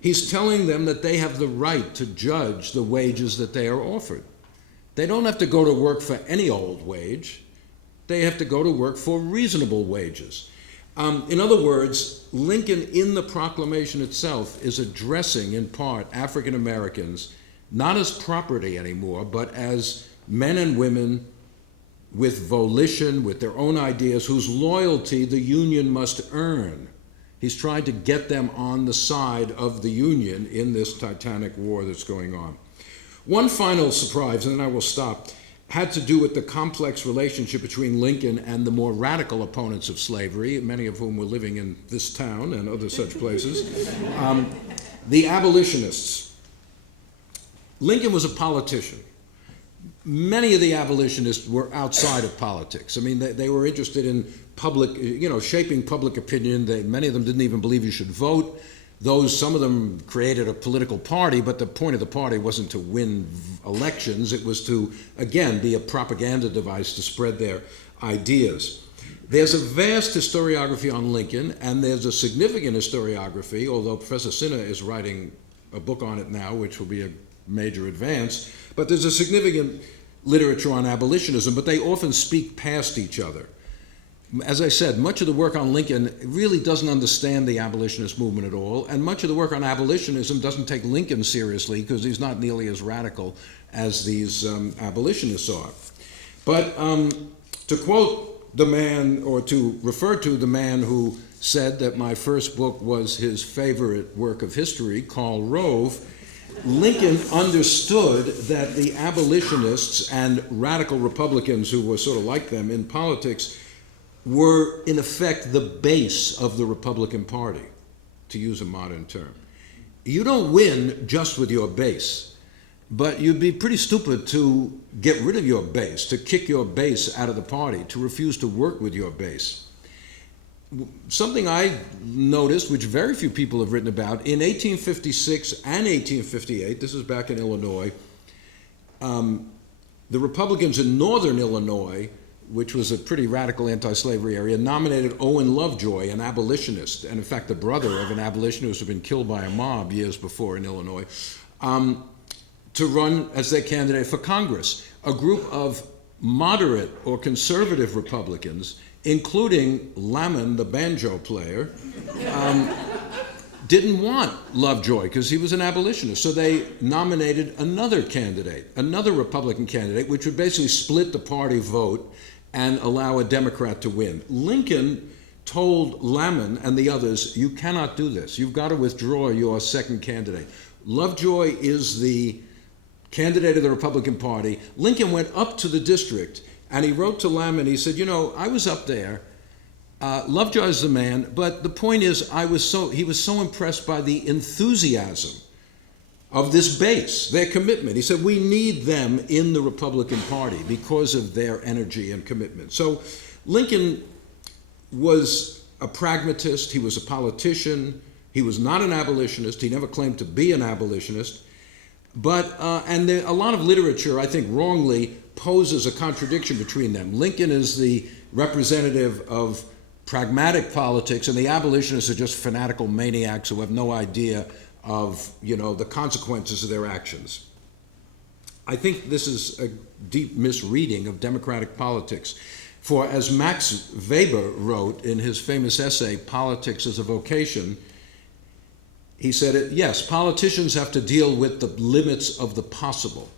He's telling them that they have the right to judge the wages that they are offered. They don't have to go to work for any old wage. They have to go to work for reasonable wages. In other words, Lincoln in the proclamation itself is addressing, in part, African Americans, not as property anymore, but as men and women with volition, with their own ideas, whose loyalty the Union must earn. He's trying to get them on the side of the Union in this titanic war that's going on. One final surprise, and then I will stop, had to do with the complex relationship between Lincoln and the more radical opponents of slavery, many of whom were living in this town and other such places, the abolitionists. Lincoln was a politician. Many of the abolitionists were outside of politics. I mean, they were interested in public, shaping public opinion. Many of them didn't even believe you should vote. Some of them created a political party, but the point of the party wasn't to win elections. It was to, again, be a propaganda device to spread their ideas. There's a vast historiography on Lincoln, and there's a significant historiography, although Professor Sinha is writing a book on it now, which will be a major advance. But there's a significant literature on abolitionism, but they often speak past each other. As I said, much of the work on Lincoln really doesn't understand the abolitionist movement at all, and much of the work on abolitionism doesn't take Lincoln seriously because he's not nearly as radical as these abolitionists are. But to quote the man, or to refer to the man who said that my first book was his favorite work of history, Karl Rove, Lincoln understood that the abolitionists and radical Republicans who were sort of like them in politics were, in effect, the base of the Republican Party, to use a modern term. You don't win just with your base, but you'd be pretty stupid to get rid of your base, to kick your base out of the party, to refuse to work with your base. Something I noticed, which very few people have written about, in 1856 and 1858, this is back in Illinois, the Republicans in northern Illinois, which was a pretty radical anti-slavery area, nominated Owen Lovejoy, an abolitionist, and in fact the brother of an abolitionist who had been killed by a mob years before in Illinois, to run as their candidate for Congress. A group of moderate or conservative Republicans, including Lamon, the banjo player, didn't want Lovejoy because he was an abolitionist. So they nominated another candidate, another Republican candidate, which would basically split the party vote and allow a Democrat to win. Lincoln told Lamon and the others, you cannot do this. You've got to withdraw your second candidate. Lovejoy is the candidate of the Republican Party. Lincoln went up to the district and he wrote to Lamon, he said, you know, I was up there. Lovejoy's the man, but the point is, he was so impressed by the enthusiasm of this base, their commitment. He said, we need them in the Republican Party because of their energy and commitment. So Lincoln was a pragmatist, he was a politician, he was not an abolitionist, he never claimed to be an abolitionist, but, a lot of literature, I think wrongly, poses a contradiction between them. Lincoln is the representative of pragmatic politics, and the abolitionists are just fanatical maniacs who have no idea of, the consequences of their actions. I think this is a deep misreading of democratic politics. For as Max Weber wrote in his famous essay, Politics as a Vocation, he said, yes, politicians have to deal with the limits of the possible.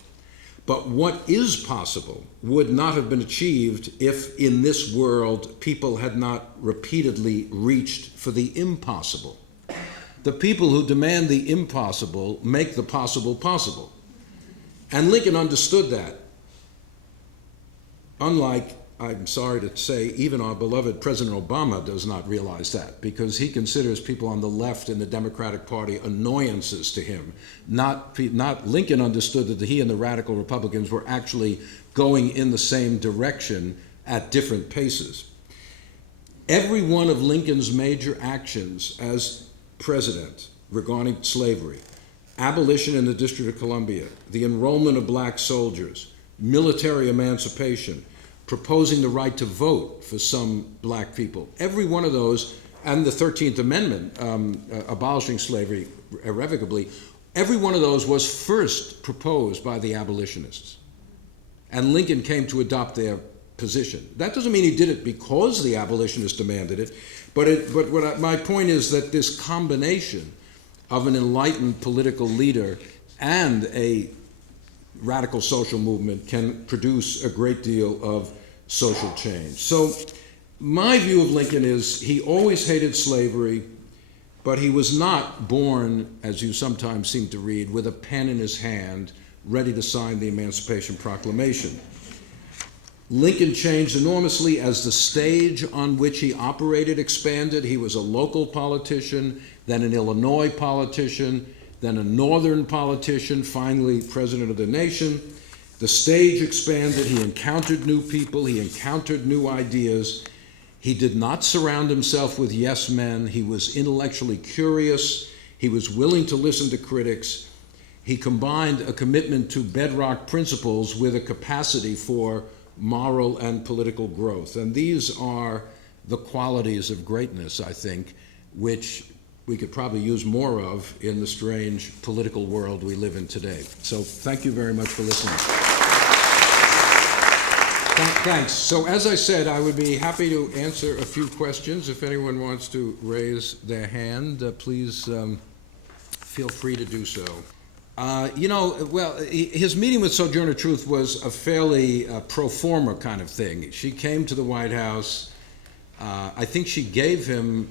But what is possible would not have been achieved if in this world people had not repeatedly reached for the impossible. The people who demand the impossible make the possible possible. And Lincoln understood that. Unlike, I'm sorry to say, even our beloved President Obama does not realize that, because he considers people on the left in the Democratic Party annoyances to him. Not Lincoln understood that he and the radical Republicans were actually going in the same direction at different paces. Every one of Lincoln's major actions as president regarding slavery, abolition in the District of Columbia, the enrollment of black soldiers, military emancipation, proposing the right to vote for some black people. Every one of those, and the 13th Amendment, abolishing slavery irrevocably, every one of those was first proposed by the abolitionists. And Lincoln came to adopt their position. That doesn't mean he did it because the abolitionists demanded it, but my point is that this combination of an enlightened political leader and a radical social movement can produce a great deal of social change. So my view of Lincoln is he always hated slavery, but he was not born, as you sometimes seem to read, with a pen in his hand, ready to sign the Emancipation Proclamation. Lincoln changed enormously as the stage on which he operated expanded. He was a local politician, then an Illinois politician, then a northern politician, finally president of the nation. The stage expanded, he encountered new people, he encountered new ideas. He did not surround himself with yes men. He was intellectually curious. He was willing to listen to critics. He combined a commitment to bedrock principles with a capacity for moral and political growth. And these are the qualities of greatness, I think, which we could probably use more of in the strange political world we live in today. So thank you very much for listening. Thanks. So as I said, I would be happy to answer a few questions. If anyone wants to raise their hand, please feel free to do so. His meeting with Sojourner Truth was a fairly pro forma kind of thing. She came to the White House. I think she gave him,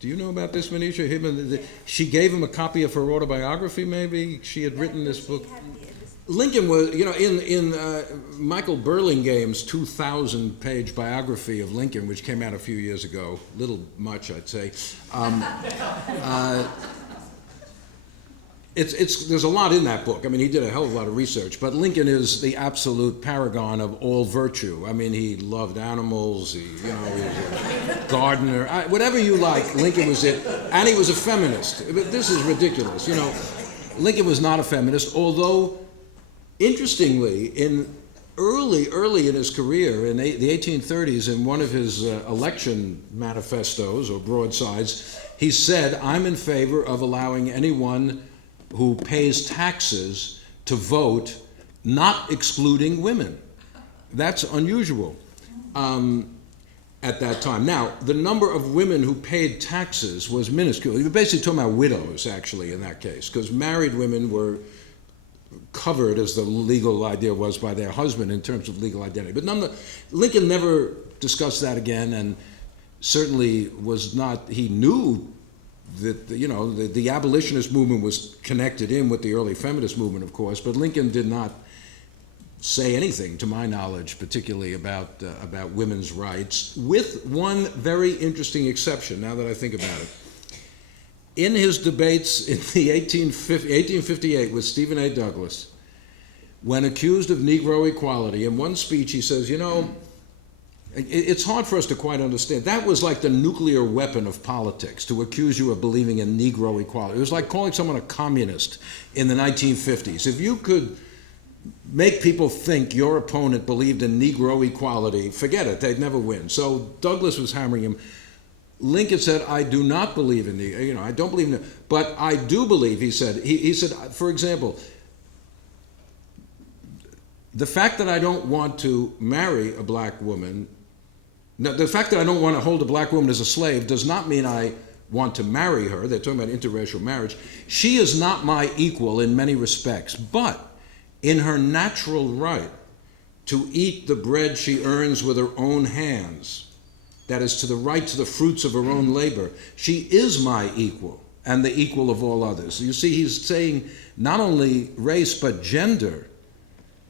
do you know about this, Manisha? She gave him a copy of her autobiography, maybe? She had written this book. Lincoln was, in Michael Burlingame's 2,000-page biography of Lincoln, which came out a few years ago, little much, I'd say, there's a lot in that book. I mean, he did a hell of a lot of research, but Lincoln is the absolute paragon of all virtue. I mean, he loved animals, he was a gardener, whatever you like, Lincoln was it, and he was a feminist. But this is ridiculous, Lincoln was not a feminist, although, interestingly, early in his career, in the 1830s, in one of his election manifestos or broadsides, he said, I'm in favor of allowing anyone who pays taxes to vote, not excluding women. That's unusual at that time. Now, the number of women who paid taxes was minuscule. He was basically talking about widows, actually, in that case, because married women were covered, as the legal idea was, by their husband in terms of legal identity. But Lincoln never discussed that again, and certainly was not, he knew that, the abolitionist movement was connected in with the early feminist movement, of course, but Lincoln did not say anything, to my knowledge, particularly about women's rights, with one very interesting exception, now that I think about it. In his debates in the 1858 with Stephen A. Douglas, when accused of Negro equality, in one speech he says, it's hard for us to quite understand. That was like the nuclear weapon of politics, to accuse you of believing in Negro equality. It was like calling someone a communist in the 1950s. If you could make people think your opponent believed in Negro equality, forget it, they'd never win. So Douglas was hammering him. Lincoln said, I do not believe in I don't believe in it, but I do believe, he said, he said, for example, the fact that I don't want to marry a black woman, the fact that I don't want to hold a black woman as a slave does not mean I want to marry her. They're talking about interracial marriage. She is not my equal in many respects, but in her natural right to eat the bread she earns with her own hands, that is, to the right to the fruits of her own labor, she is my equal and the equal of all others. You see, he's saying not only race, but gender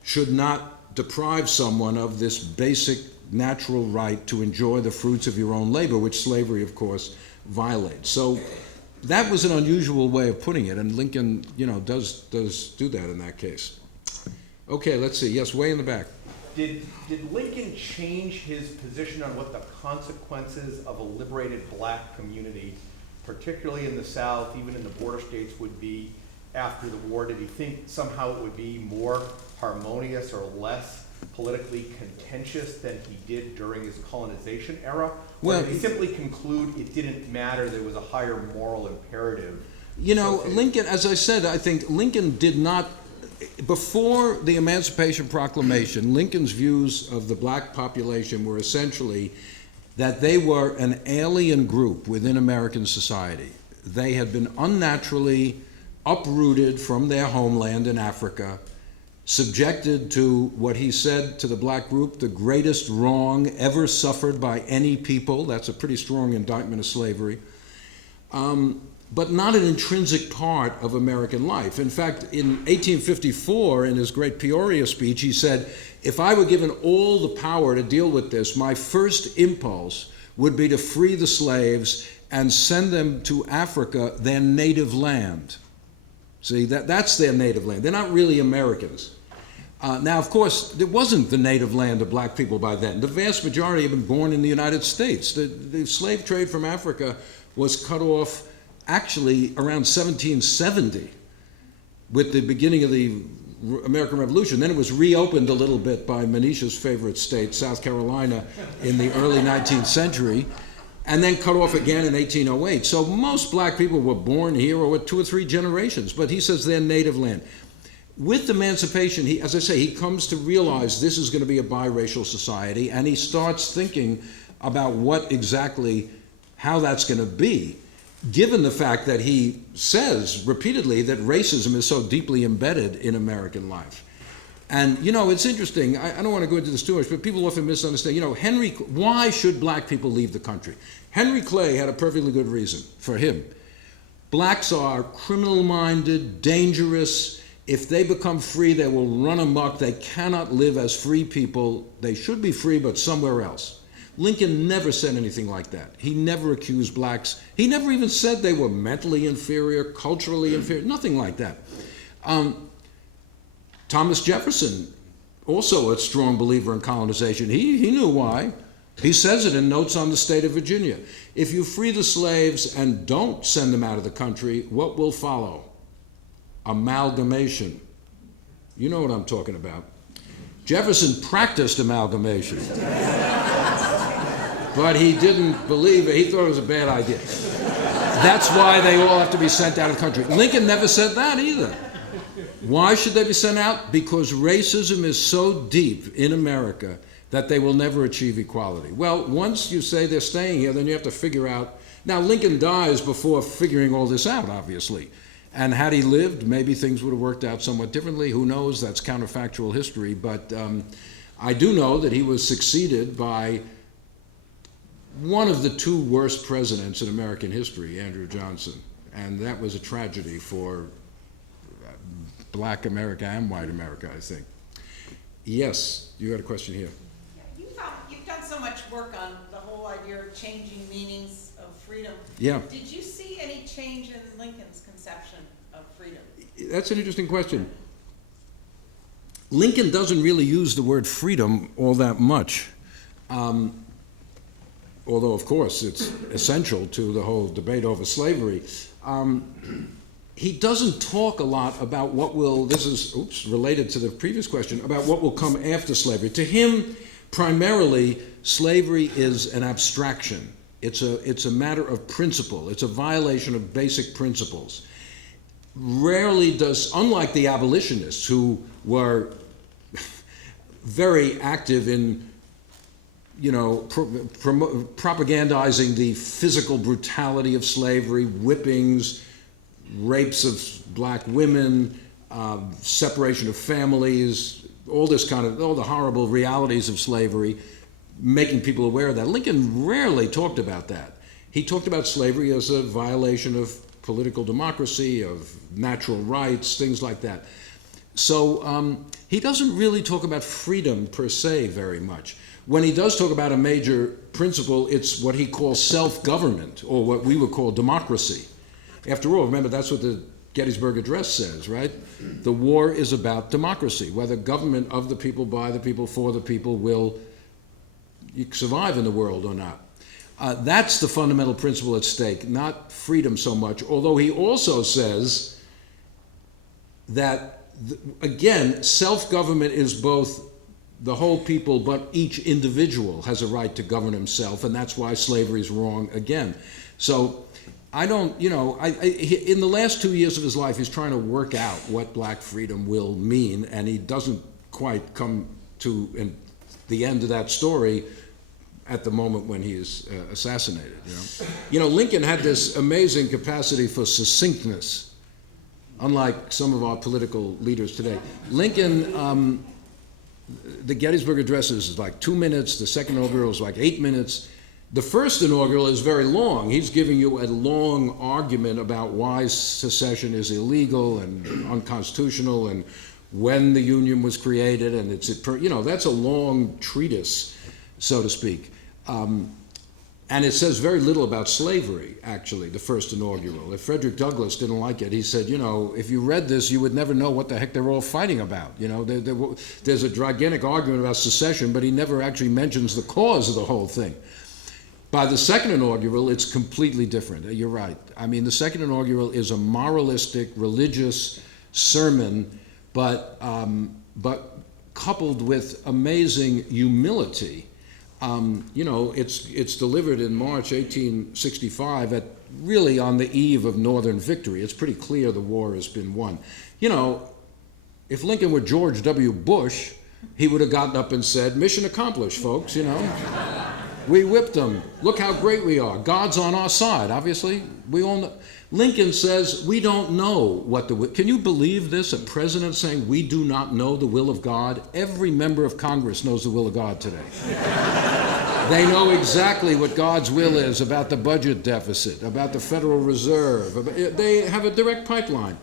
should not deprive someone of this basic natural right to enjoy the fruits of your own labor, which slavery, of course, violates. So that was an unusual way of putting it, and Lincoln, does do that in that case. Okay, let's see. Yes, way in the back. Did Lincoln change his position on what the consequences of a liberated black community, particularly in the South, even in the border states, would be after the war? Did he think somehow it would be more harmonious or less politically contentious than he did during his colonization era? Or did he simply conclude it didn't matter, there was a higher moral imperative? Lincoln, as I said, I think Lincoln did not, before the Emancipation Proclamation, Lincoln's views of the black population were essentially that they were an alien group within American society. They had been unnaturally uprooted from their homeland in Africa, subjected to what he said to the black group, the greatest wrong ever suffered by any people. That's a pretty strong indictment of slavery. But not an intrinsic part of American life. In fact, in 1854, in his great Peoria speech, he said, if I were given all the power to deal with this, my first impulse would be to free the slaves and send them to Africa, their native land. See, that's their native land. They're not really Americans. Now, of course, it wasn't the native land of black people by then. The vast majority had been born in the United States. The slave trade from Africa was cut off actually around 1770 with the beginning of the American Revolution. Then it was reopened a little bit by Manisha's favorite state, South Carolina, in the early 19th century, and then cut off again in 1808. So most black people were born here or with 2 or 3 generations, but he says their native land. With emancipation, as I say, he comes to realize this is going to be a biracial society, and he starts thinking about how that's going to be, given the fact that he says repeatedly that racism is so deeply embedded in American life. And, it's interesting. I don't want to go into this too much, but people often misunderstand. Why should black people leave the country? Henry Clay had a perfectly good reason for him. Blacks are criminal-minded, dangerous. If they become free, they will run amok. They cannot live as free people. They should be free, but somewhere else. Lincoln never said anything like that. He never accused blacks. He never even said they were mentally inferior, culturally inferior, nothing like that. Thomas Jefferson, also a strong believer in colonization, he knew why. He says it in Notes on the State of Virginia. If you free the slaves and don't send them out of the country, what will follow? Amalgamation. You know what I'm talking about. Jefferson practiced amalgamation. But he didn't believe it. He thought it was a bad idea. That's why they all have to be sent out of the country. Lincoln never said that either. Why should they be sent out? Because racism is so deep in America that they will never achieve equality. Well, once you say they're staying here, then you have to figure out. Now, Lincoln dies before figuring all this out, obviously. And had he lived, maybe things would have worked out somewhat differently. Who knows? That's counterfactual history. But I do know that he was succeeded by one of the two worst presidents in American history, Andrew Johnson. And that was a tragedy for black America and white America, I think. Yes, you had a question here. You've done so much work on the whole idea of changing meanings of freedom. Yeah. Did you see any change in Lincoln's conception of freedom? That's an interesting question. Lincoln doesn't really use the word freedom all that much. Although, of course, it's essential to the whole debate over slavery. He doesn't talk a lot about what will, this is related to the previous question, about what will come after slavery. To him, primarily, slavery is an abstraction. It's a matter of principle. It's a violation of basic principles. Rarely does, unlike the abolitionists who were very active in, propagandizing the physical brutality of slavery, whippings, rapes of black women, separation of families, all the horrible realities of slavery, making people aware of that. Lincoln rarely talked about that. He talked about slavery as a violation of political democracy, of natural rights, things like that. So he doesn't really talk about freedom per se very much. When he does talk about a major principle, it's what he calls self-government, or what we would call democracy. After all, remember, that's what the Gettysburg Address says, right? The war is about democracy, whether government of the people, by the people, for the people will survive in the world or not. That's the fundamental principle at stake, not freedom so much, although he also says that, again, self-government is both the whole people, but each individual has a right to govern himself, and that's why slavery is wrong again. So I don't, in the last 2 years of his life, he's trying to work out what black freedom will mean, and he doesn't quite come to the end of that story at the moment when he is assassinated. Lincoln had this amazing capacity for succinctness, unlike some of our political leaders today. Lincoln, the Gettysburg Address is like 2 minutes, the second inaugural is like 8 minutes. The first inaugural is very long. He's giving you a long argument about why secession is illegal and unconstitutional and when the Union was created, and that's a long treatise, so to speak. And it says very little about slavery, actually, the first inaugural. If Frederick Douglass didn't like it, he said, if you read this, you would never know what the heck they're all fighting about. There's a gigantic argument about secession, but he never actually mentions the cause of the whole thing. By the second inaugural, it's completely different. You're right. I mean, the second inaugural is a moralistic, religious sermon, but coupled with amazing humility. It's delivered in March 1865 really on the eve of Northern victory. It's pretty clear the war has been won. If Lincoln were George W. Bush, he would have gotten up and said, "Mission accomplished, folks, We whipped them. Look how great we are. God's on our side, obviously. We all know." Lincoln says, we don't know what the will. Can you believe this? A president saying we do not know the will of God? Every member of Congress knows the will of God today. They know exactly what God's will is about the budget deficit, about the Federal Reserve. They have a direct pipeline.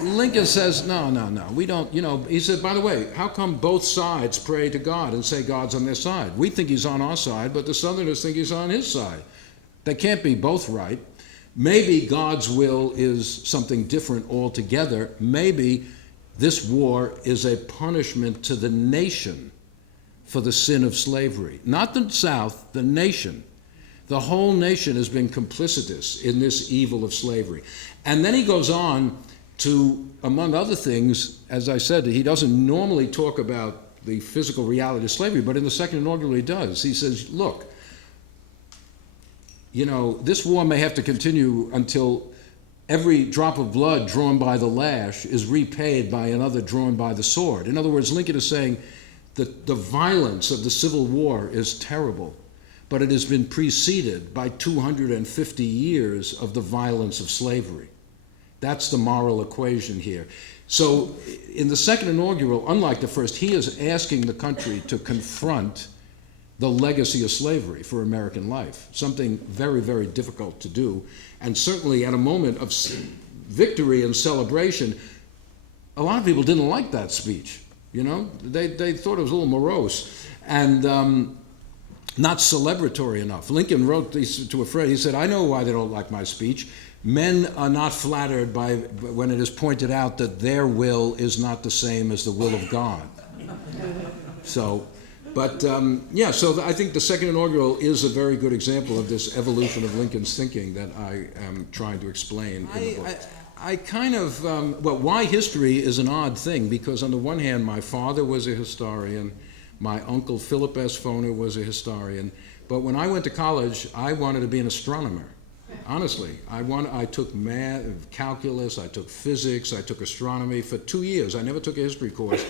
Lincoln says, no, we don't, he said, by the way, how come both sides pray to God and say God's on their side? We think he's on our side, but the Southerners think he's on his side. They can't be both right. Maybe God's will is something different altogether. Maybe this war is a punishment to the nation for the sin of slavery. Not the South, the nation. The whole nation has been complicitous in this evil of slavery. And then he goes on to, among other things, as I said, he doesn't normally talk about the physical reality of slavery, but in the second inaugural he does. He says, look, this war may have to continue until every drop of blood drawn by the lash is repaid by another drawn by the sword. In other words, Lincoln is saying that the violence of the Civil War is terrible, but it has been preceded by 250 years of the violence of slavery. That's the moral equation here. So in the second inaugural, unlike the first, he is asking the country to confront the legacy of slavery for American life, something very, very difficult to do. And certainly at a moment of victory and celebration, a lot of people didn't like that speech, you know? They thought it was a little morose and not celebratory enough. Lincoln wrote this to a friend, he said, "I know why they don't like my speech. Men are not flattered by when it is pointed out that their will is not the same as the will of God." So, but yeah, so I think the second inaugural is a very good example of this evolution of Lincoln's thinking that I am trying to explain in the book. I kind of, well, why history is an odd thing, because on the one hand, my father was a historian, my uncle Philip S. Foner was a historian, but when I went to college, I wanted to be an astronomer. Honestly, I took math, calculus, I took physics, I took astronomy for 2 years. I never took a history course.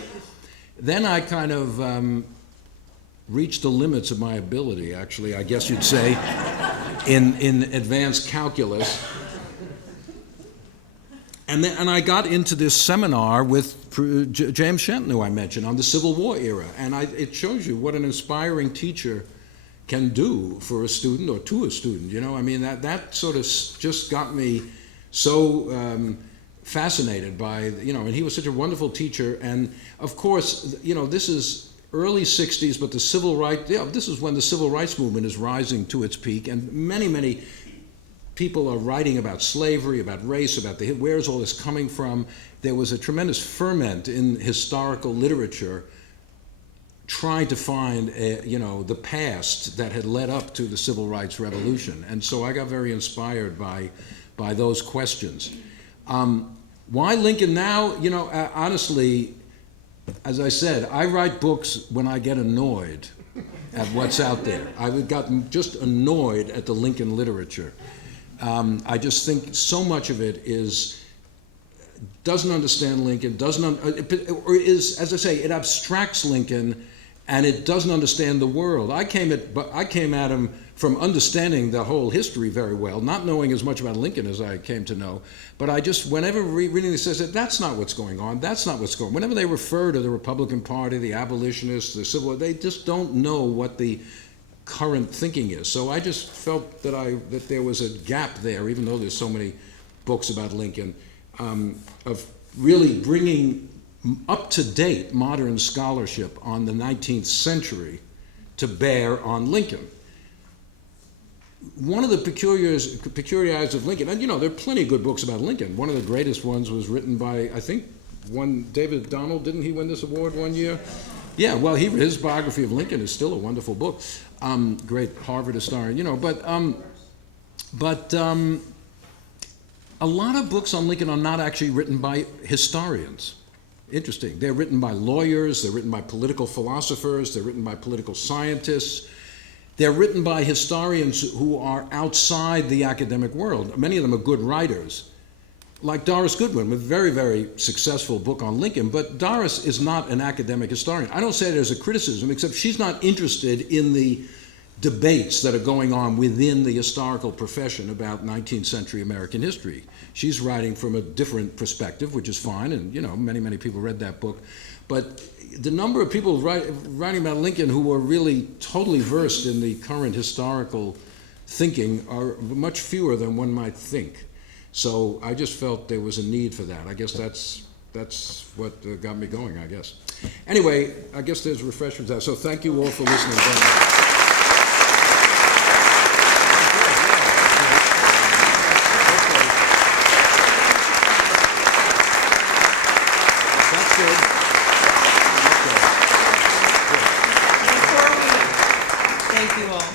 Then I kind of reached the limits of my ability, actually, I guess you'd say, in advanced calculus. And I got into this seminar with James Shenton, who I mentioned, on the Civil War era. And it shows you what an inspiring teacher can do for a student or to a student. You know, I mean, that sort of just got me so fascinated by, you know, and he was such a wonderful teacher. And of course, you know, this is early 60s, but the civil rights, yeah, this is when the civil rights movement is rising to its peak. And many, many people are writing about slavery, about race, about where's all this coming from. There was a tremendous ferment in historical literature trying to find, you know, the past that had led up to the civil rights revolution. And so I got very inspired by those questions. Why Lincoln now? You know, honestly, as I said, I write books when I get annoyed at what's out there. I've gotten just annoyed at the Lincoln literature. I just think so much of it doesn't understand Lincoln, or is, as I say, it abstracts Lincoln, and it doesn't understand the world. I came at him from understanding the whole history very well, not knowing as much about Lincoln as I came to know. But I just, whenever reading this, I said, that's not what's going on. That's not what's going on. Whenever they refer to the Republican Party, the abolitionists, the Civil War, they just don't know what the current thinking is. So I just felt that there was a gap there, even though there's so many books about Lincoln, of really bringing up-to-date modern scholarship on the 19th century to bear on Lincoln. One of the peculiarities of Lincoln, and you know, there are plenty of good books about Lincoln. One of the greatest ones was written by, I think, David Donald. Didn't he win this award one year? Yeah, well, his biography of Lincoln is still a wonderful book. Great Harvard historian, you know, but a lot of books on Lincoln are not actually written by historians. Interesting. They're written by lawyers, they're written by political philosophers, they're written by political scientists. They're written by historians who are outside the academic world. Many of them are good writers, like Doris Goodwin, a very, very successful book on Lincoln, but Doris is not an academic historian. I don't say it as a criticism, except she's not interested in the debates that are going on within the historical profession about 19th century American history. She's writing from a different perspective, which is fine, and you know, many, many people read that book. But the number of people writing about Lincoln who were really totally versed in the current historical thinking are much fewer than one might think. So I just felt there was a need for that. I guess that's what got me going, I guess. Anyway, I guess there's refreshments out. So thank you all for listening.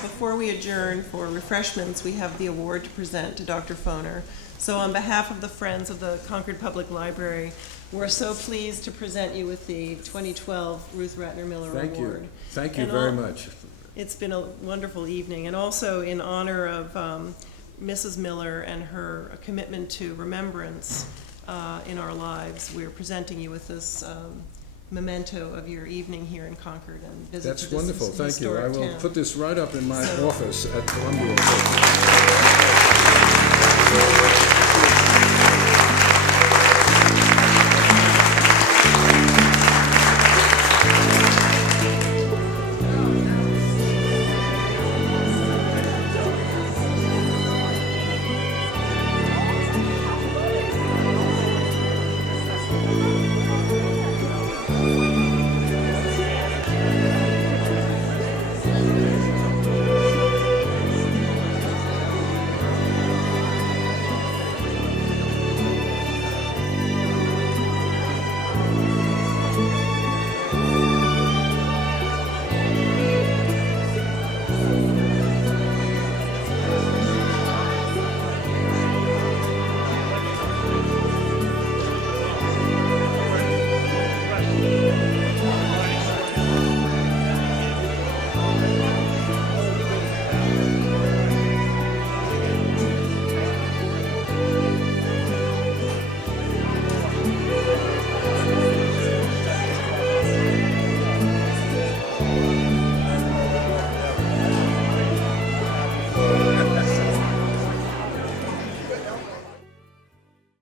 Before we adjourn for refreshments, we have the award to present to Dr. Foner. So on behalf of the Friends of the Concord Public Library, we're so pleased to present you with the 2012 Ruth Ratner Miller Award. Thank you very much. It's been a wonderful evening. And also in honor of Mrs. Miller and her commitment to remembrance in our lives, we're presenting you with this memento of your evening here in Concord and visit. That's to this wonderful. Thank you. I historic will town. put this right up in my So- office at Columbia.